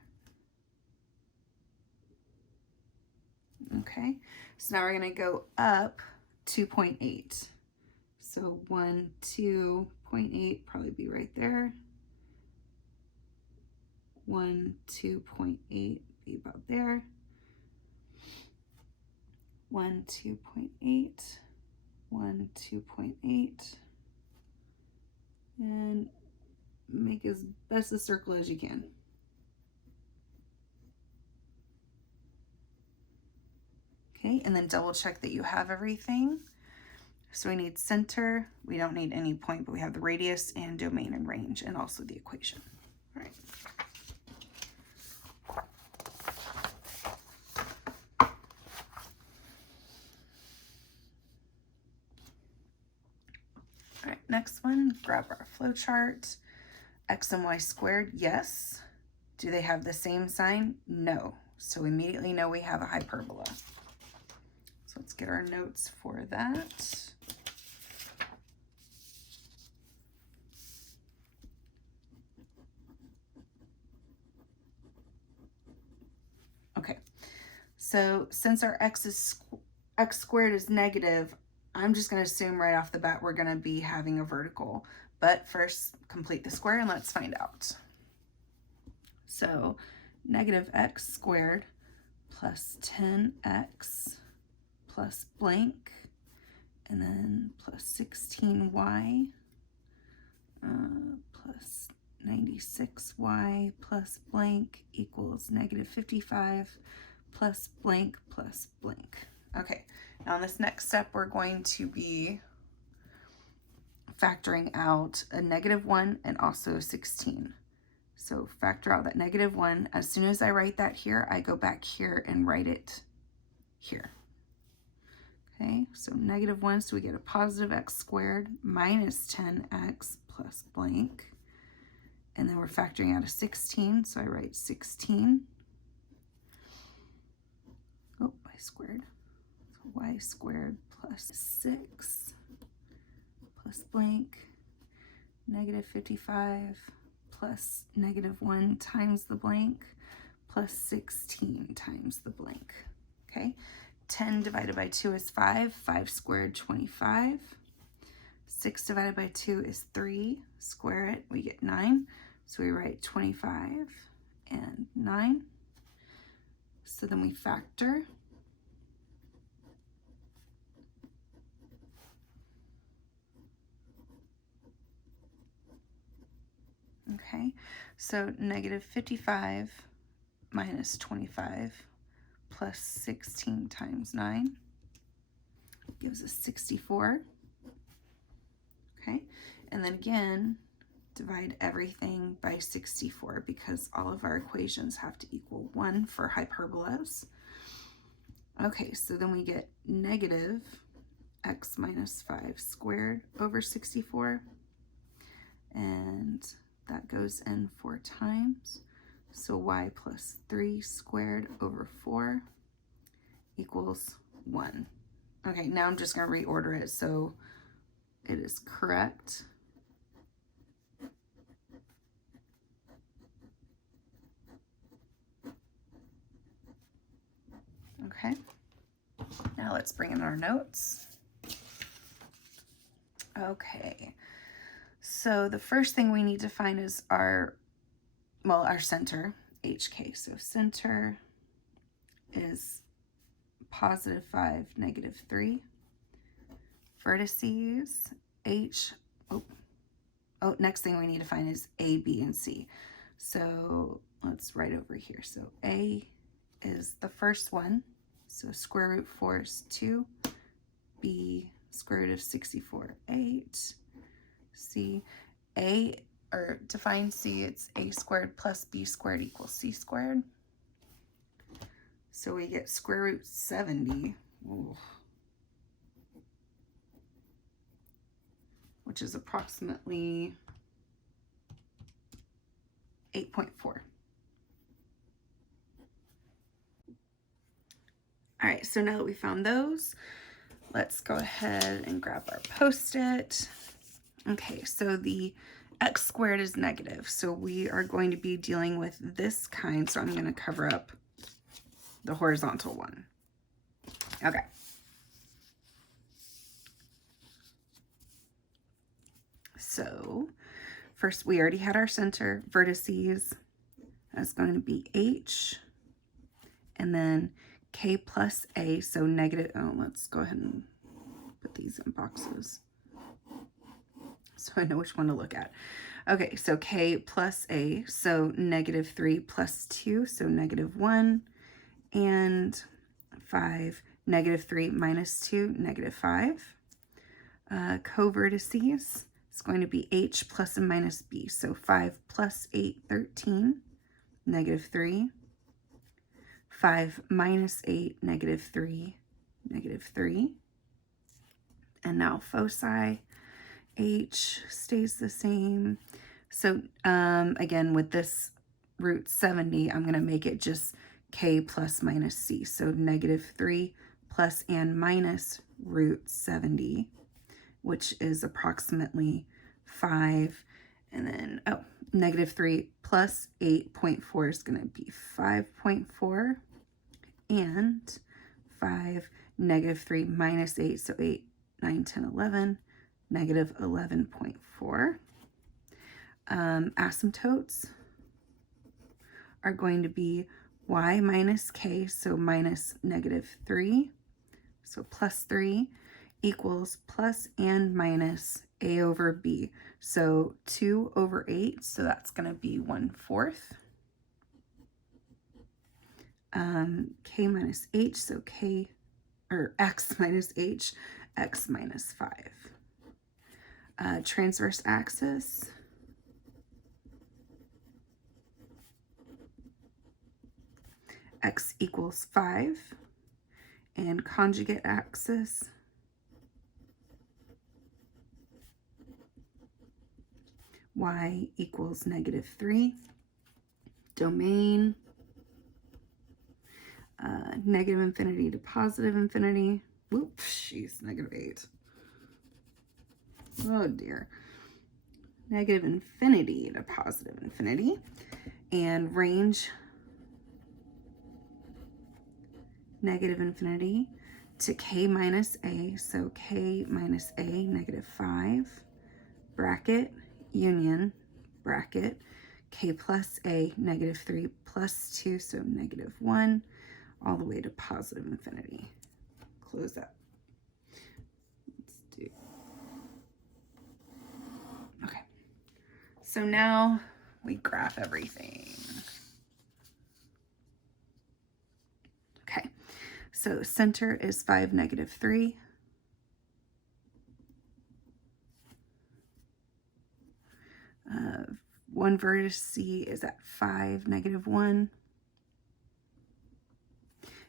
Okay, so now we're gonna go up 2.8. So 1, 2.8, probably be right there. 1, 2.8, be about there. 1, 2.8, 1, 2.8, and make as best a circle as you can. Okay, and then double check that you have everything. So we need center, we don't need any point, but we have the radius and domain and range, and also the equation. All right. All right, next one, grab our flow chart. X and y squared, yes. Do they have the same sign? No. So we immediately know we have a hyperbola. So let's get our notes for that. Okay, so since our x squared is negative, I'm just going to assume right off the bat we're going to be having a vertical. But first, complete the square and let's find out. So negative x squared plus 10x plus blank, and then plus 16y plus 96y plus blank equals negative 55 plus blank plus blank. Okay, now in this next step, we're going to be factoring out a -1 and also a 16. So factor out that -1. As soon as I write that here, I go back here and write it here. Okay, so -1, so we get a positive x squared minus 10x plus blank. And then we're factoring out a 16, so I write 16. Oh, y squared. So y squared plus 6 plus blank, negative 55 plus -1 times the blank plus 16 times the blank. Okay, 10 divided by 2 is 5, 5 squared, 25. 6 divided by 2 is 3, square it, we get 9. So we write 25 and 9. So then we factor. Okay, so negative 55 minus 25 plus 16 times 9 gives us 64. Okay, and then again, divide everything by 64 because all of our equations have to equal 1 for hyperbolas. Okay, so then we get negative x minus 5 squared over 64, and that goes in 4 times. So y plus 3 squared over 4 equals 1. Okay, now I'm just going to reorder it so it is correct. Okay, now let's bring in our notes. Okay, so the first thing we need to find is our center, HK. So center is positive 5, negative 3. Vertices, next thing we need to find is A, B, and C. So let's write over here. So A is the first one. So square root 4 is 2. b square root of 64, 8, c, a, or to find c, it's a squared plus b squared equals c squared. So we get square root 70, ooh, which is approximately 8.4. All right, so now that we found those, let's go ahead and grab our Post-it. Okay, so the x squared is negative, so we are going to be dealing with this kind, so I'm going to cover up the horizontal one. Okay. So first, we already had our center, vertices. That's going to be h, and then k plus a, so negative, oh, let's go ahead and put these in boxes so I know which one to look at. Okay, so k plus a, so negative 3 plus 2, so negative 1, and 5, negative 3 minus 2, negative 5. Co-vertices, it's going to be h plus and minus b, so 5 plus 8, 13, negative 3. 5 minus 8, negative 3, negative 3. And now foci, h stays the same. So again, with this root 70, I'm going to make it just k plus minus c. So negative 3 plus and minus root 70, which is approximately 5. And then, oh, negative 3 plus 8.4 is going to be 5.4. And 5, negative 3 minus 8, so 8, 9, 10, 11, negative 11.4. Asymptotes are going to be y minus k, so minus negative 3, so plus 3, equals plus and minus a over b, so 2 over 8, so that's going to be 1/4. K minus h, so k, or x minus h, x minus 5. Transverse axis, x equals 5, and conjugate axis, y equals negative 3. Domain, negative infinity to positive infinity. Whoops, jeez, negative 8. Oh dear. Negative infinity to positive infinity. And range, negative infinity to k minus a, so k minus a, negative 5. Bracket, union, bracket, k plus a, negative 3 plus 2, so negative 1, all the way to positive infinity. Close that. Let's do. Okay. So now we graph everything. Okay. So center is 5, negative 3. One vertex is at 5, negative 1.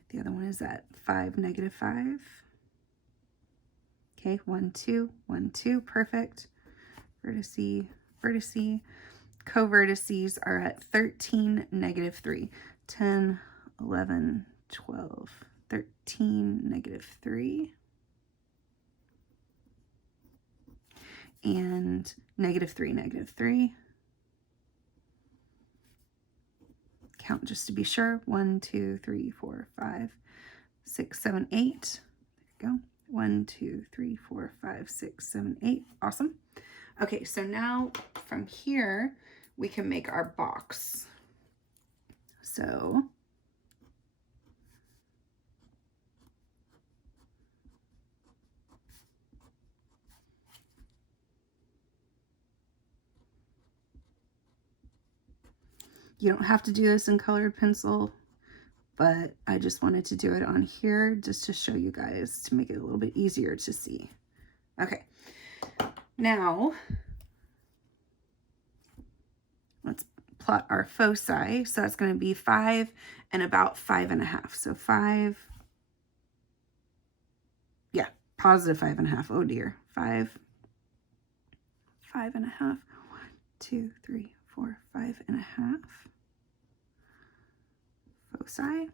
The other one is at 5, negative 5. Okay, 1, 2, 1, 2, perfect. Vertice, vertice. Co-vertices are at 13, negative 3. 10, 11, 12, 13, negative 3. And negative 3, negative 3. Count just to be sure. 1, 2, 3, 4, 5, 6, 7, 8. There you go. 1, 2, 3, 4, 5, 6, 7, 8. Awesome. Okay, so now from here, we can make our box. So you don't have to do this in colored pencil, but I just wanted to do it on here just to show you guys, to make it a little bit easier to see. Okay, now let's plot our foci. So that's going to be 5 and about 5.5. So 5, yeah, positive 5.5. Oh dear, 5, 5.5. 1, 2, 3, 4, 5.5 foci,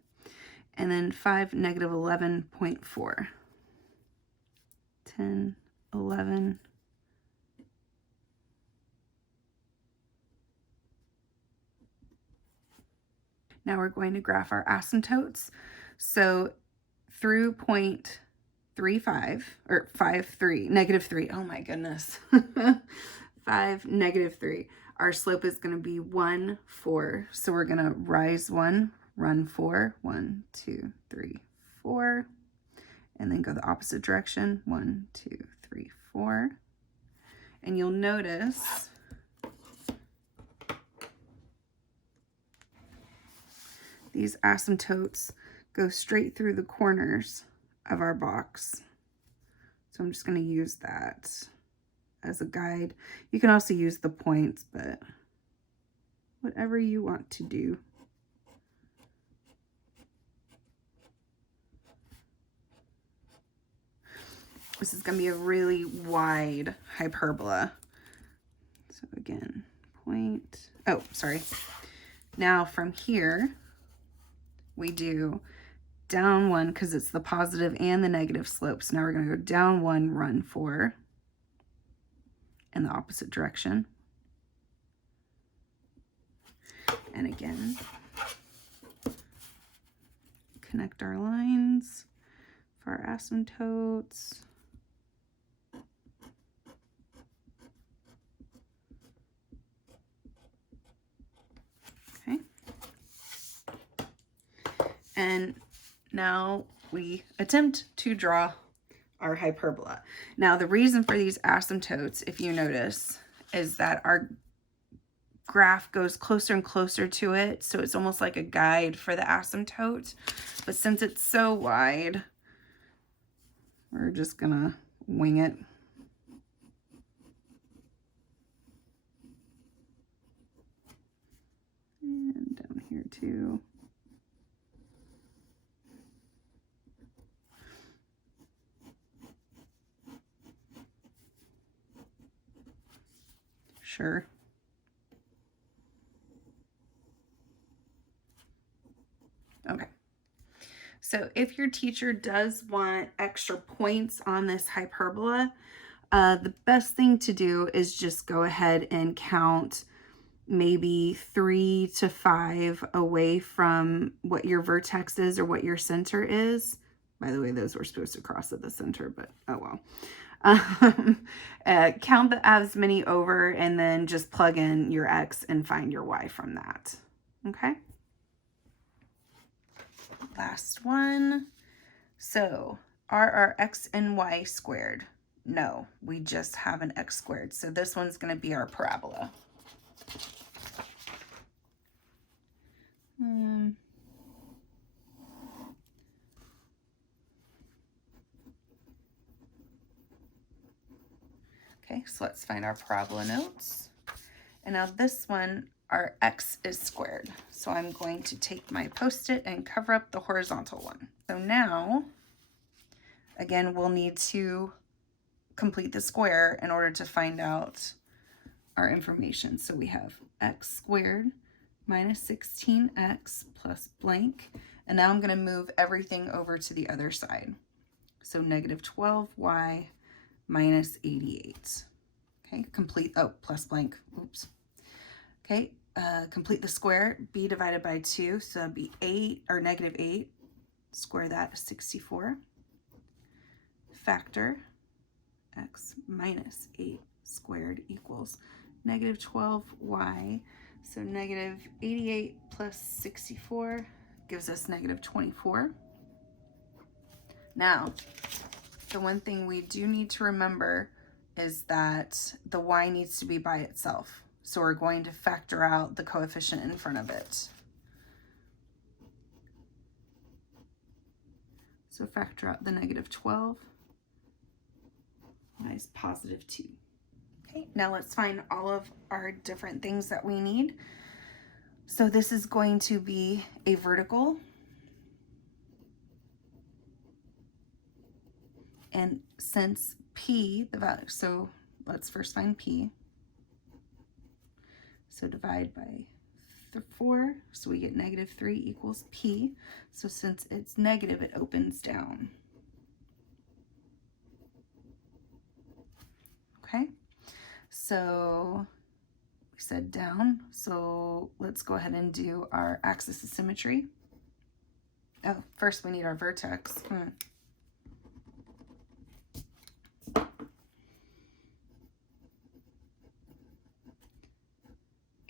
and then 5, negative 11.4. 10, 11. Now we're going to graph our asymptotes. So through point 3, 5, or 5, 3, negative 3. Oh my goodness. 5, negative 3. Our slope is going to be 1, 4. So we're going to rise 1, run 4. 1, 2, 3, 4. And then go the opposite direction. 1, 2, 3, 4. And you'll notice these asymptotes go straight through the corners of our box. So I'm just going to use that as a guide. You can also use the points, but whatever you want to do. This is going to be a really wide hyperbola. So again, point, oh, sorry. Now from here, we do down 1 because it's the positive and the negative slopes. Now we're going to go down 1, run 4 in the opposite direction. And again, connect our lines for our asymptotes. Okay. And now we attempt to draw our hyperbola. Now the reason for these asymptotes, if you notice, is that our graph goes closer and closer to it, so it's almost like a guide for the asymptote. But since it's so wide, we're just gonna wing it. And down here too. Sure. Okay. So if your teacher does want extra points on this hyperbola, the best thing to do is just go ahead and count maybe 3 to 5 away from what your vertex is or what your center is. By the way, those were supposed to cross at the center, but oh well. Count as many over and then just plug in your X and find your Y from that. Okay. Last one. So are our X and Y squared? No, we just have an X squared. So this one's going to be our parabola. Okay, so let's find our parabola notes. And now this one, our X is squared. So I'm going to take my Post-it and cover up the horizontal one. So now, again, we'll need to complete the square in order to find out our information. So we have X squared minus 16X plus blank. And now I'm going to move everything over to the other side. So negative 12Y minus 88. Okay, complete, oh, plus blank, oops. Okay, complete the square, b divided by 2, so that'd be 8, or negative 8. Square that is 64. Factor x minus 8 squared equals negative 12y. So negative 88 plus 64 gives us negative 24. Now, the one thing we do need to remember is that the y needs to be by itself. So we're going to factor out the coefficient in front of it. So factor out the negative 12. Y is positive 2. Okay, now let's find all of our different things that we need. So this is going to be a vertical. And since P, the value, so let's first find P. So divide by 4, so we get negative 3 equals P. So since it's negative, it opens down. Okay, so we said down, so let's go ahead and do our axis of symmetry. Oh, first we need our vertex.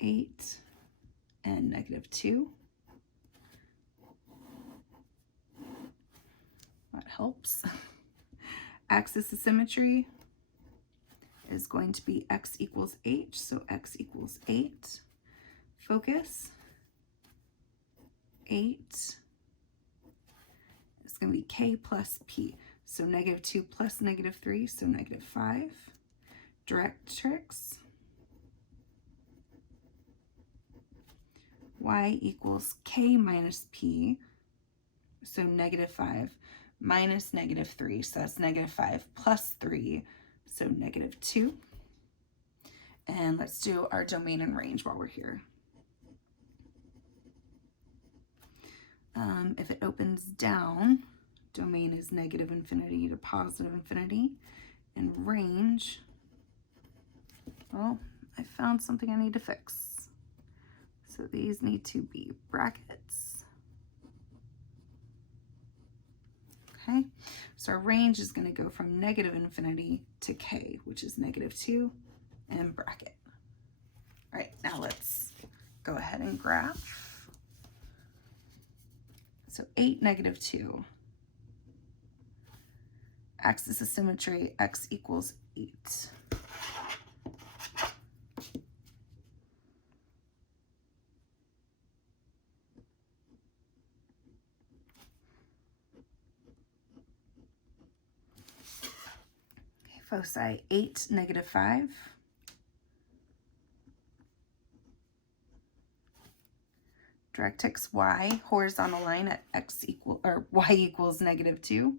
8 and negative 2. That helps. Axis of symmetry is going to be x equals h, so x equals 8. Focus, 8. It's going to be k plus p, so negative 2 plus negative 3, so negative 5. Directx, y equals k minus p, so negative 5 minus negative 3, so that's negative 5 plus 3, so negative 2. And let's do our domain and range while we're here. If it opens down, domain is negative infinity to positive infinity, and range, well, I found something I need to fix. So these need to be brackets. Okay, so our range is going to go from negative infinity to k, which is negative 2, and bracket. All right, now let's go ahead and graph. So 8, negative 2. Axis of symmetry, x equals 8. Foci, 8, negative 5. Directx y, horizontal line at x equal, or y equals negative 2.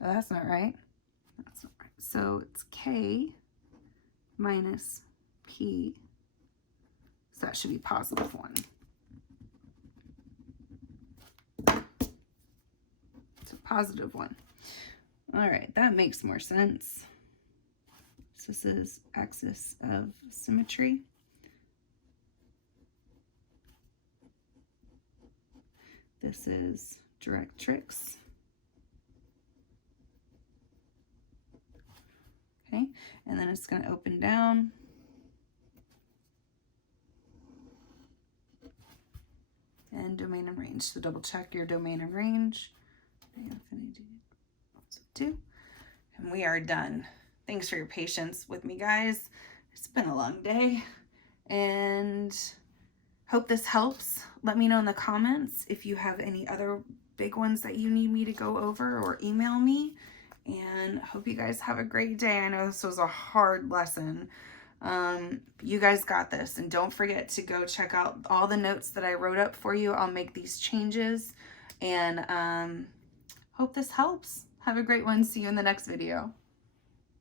Oh, that's not right. That's not right. So it's k minus p. So that should be positive 1. So positive 1. All right, that makes more sense. So this is axis of symmetry. This is Directx. Okay, and then it's going to open down. And domain and range. So double check your domain and range. Infinity. 2. And we are done. Thanks for your patience with me, guys. It's been a long day. And hope this helps. Let me know in the comments if you have any other big ones that you need me to go over, or email me. And hope you guys have a great day. I know this was a hard lesson. You guys got this. And don't forget to go check out all the notes that I wrote up for you. I'll make these changes. And hope this helps. Have a great one. See you in the next video.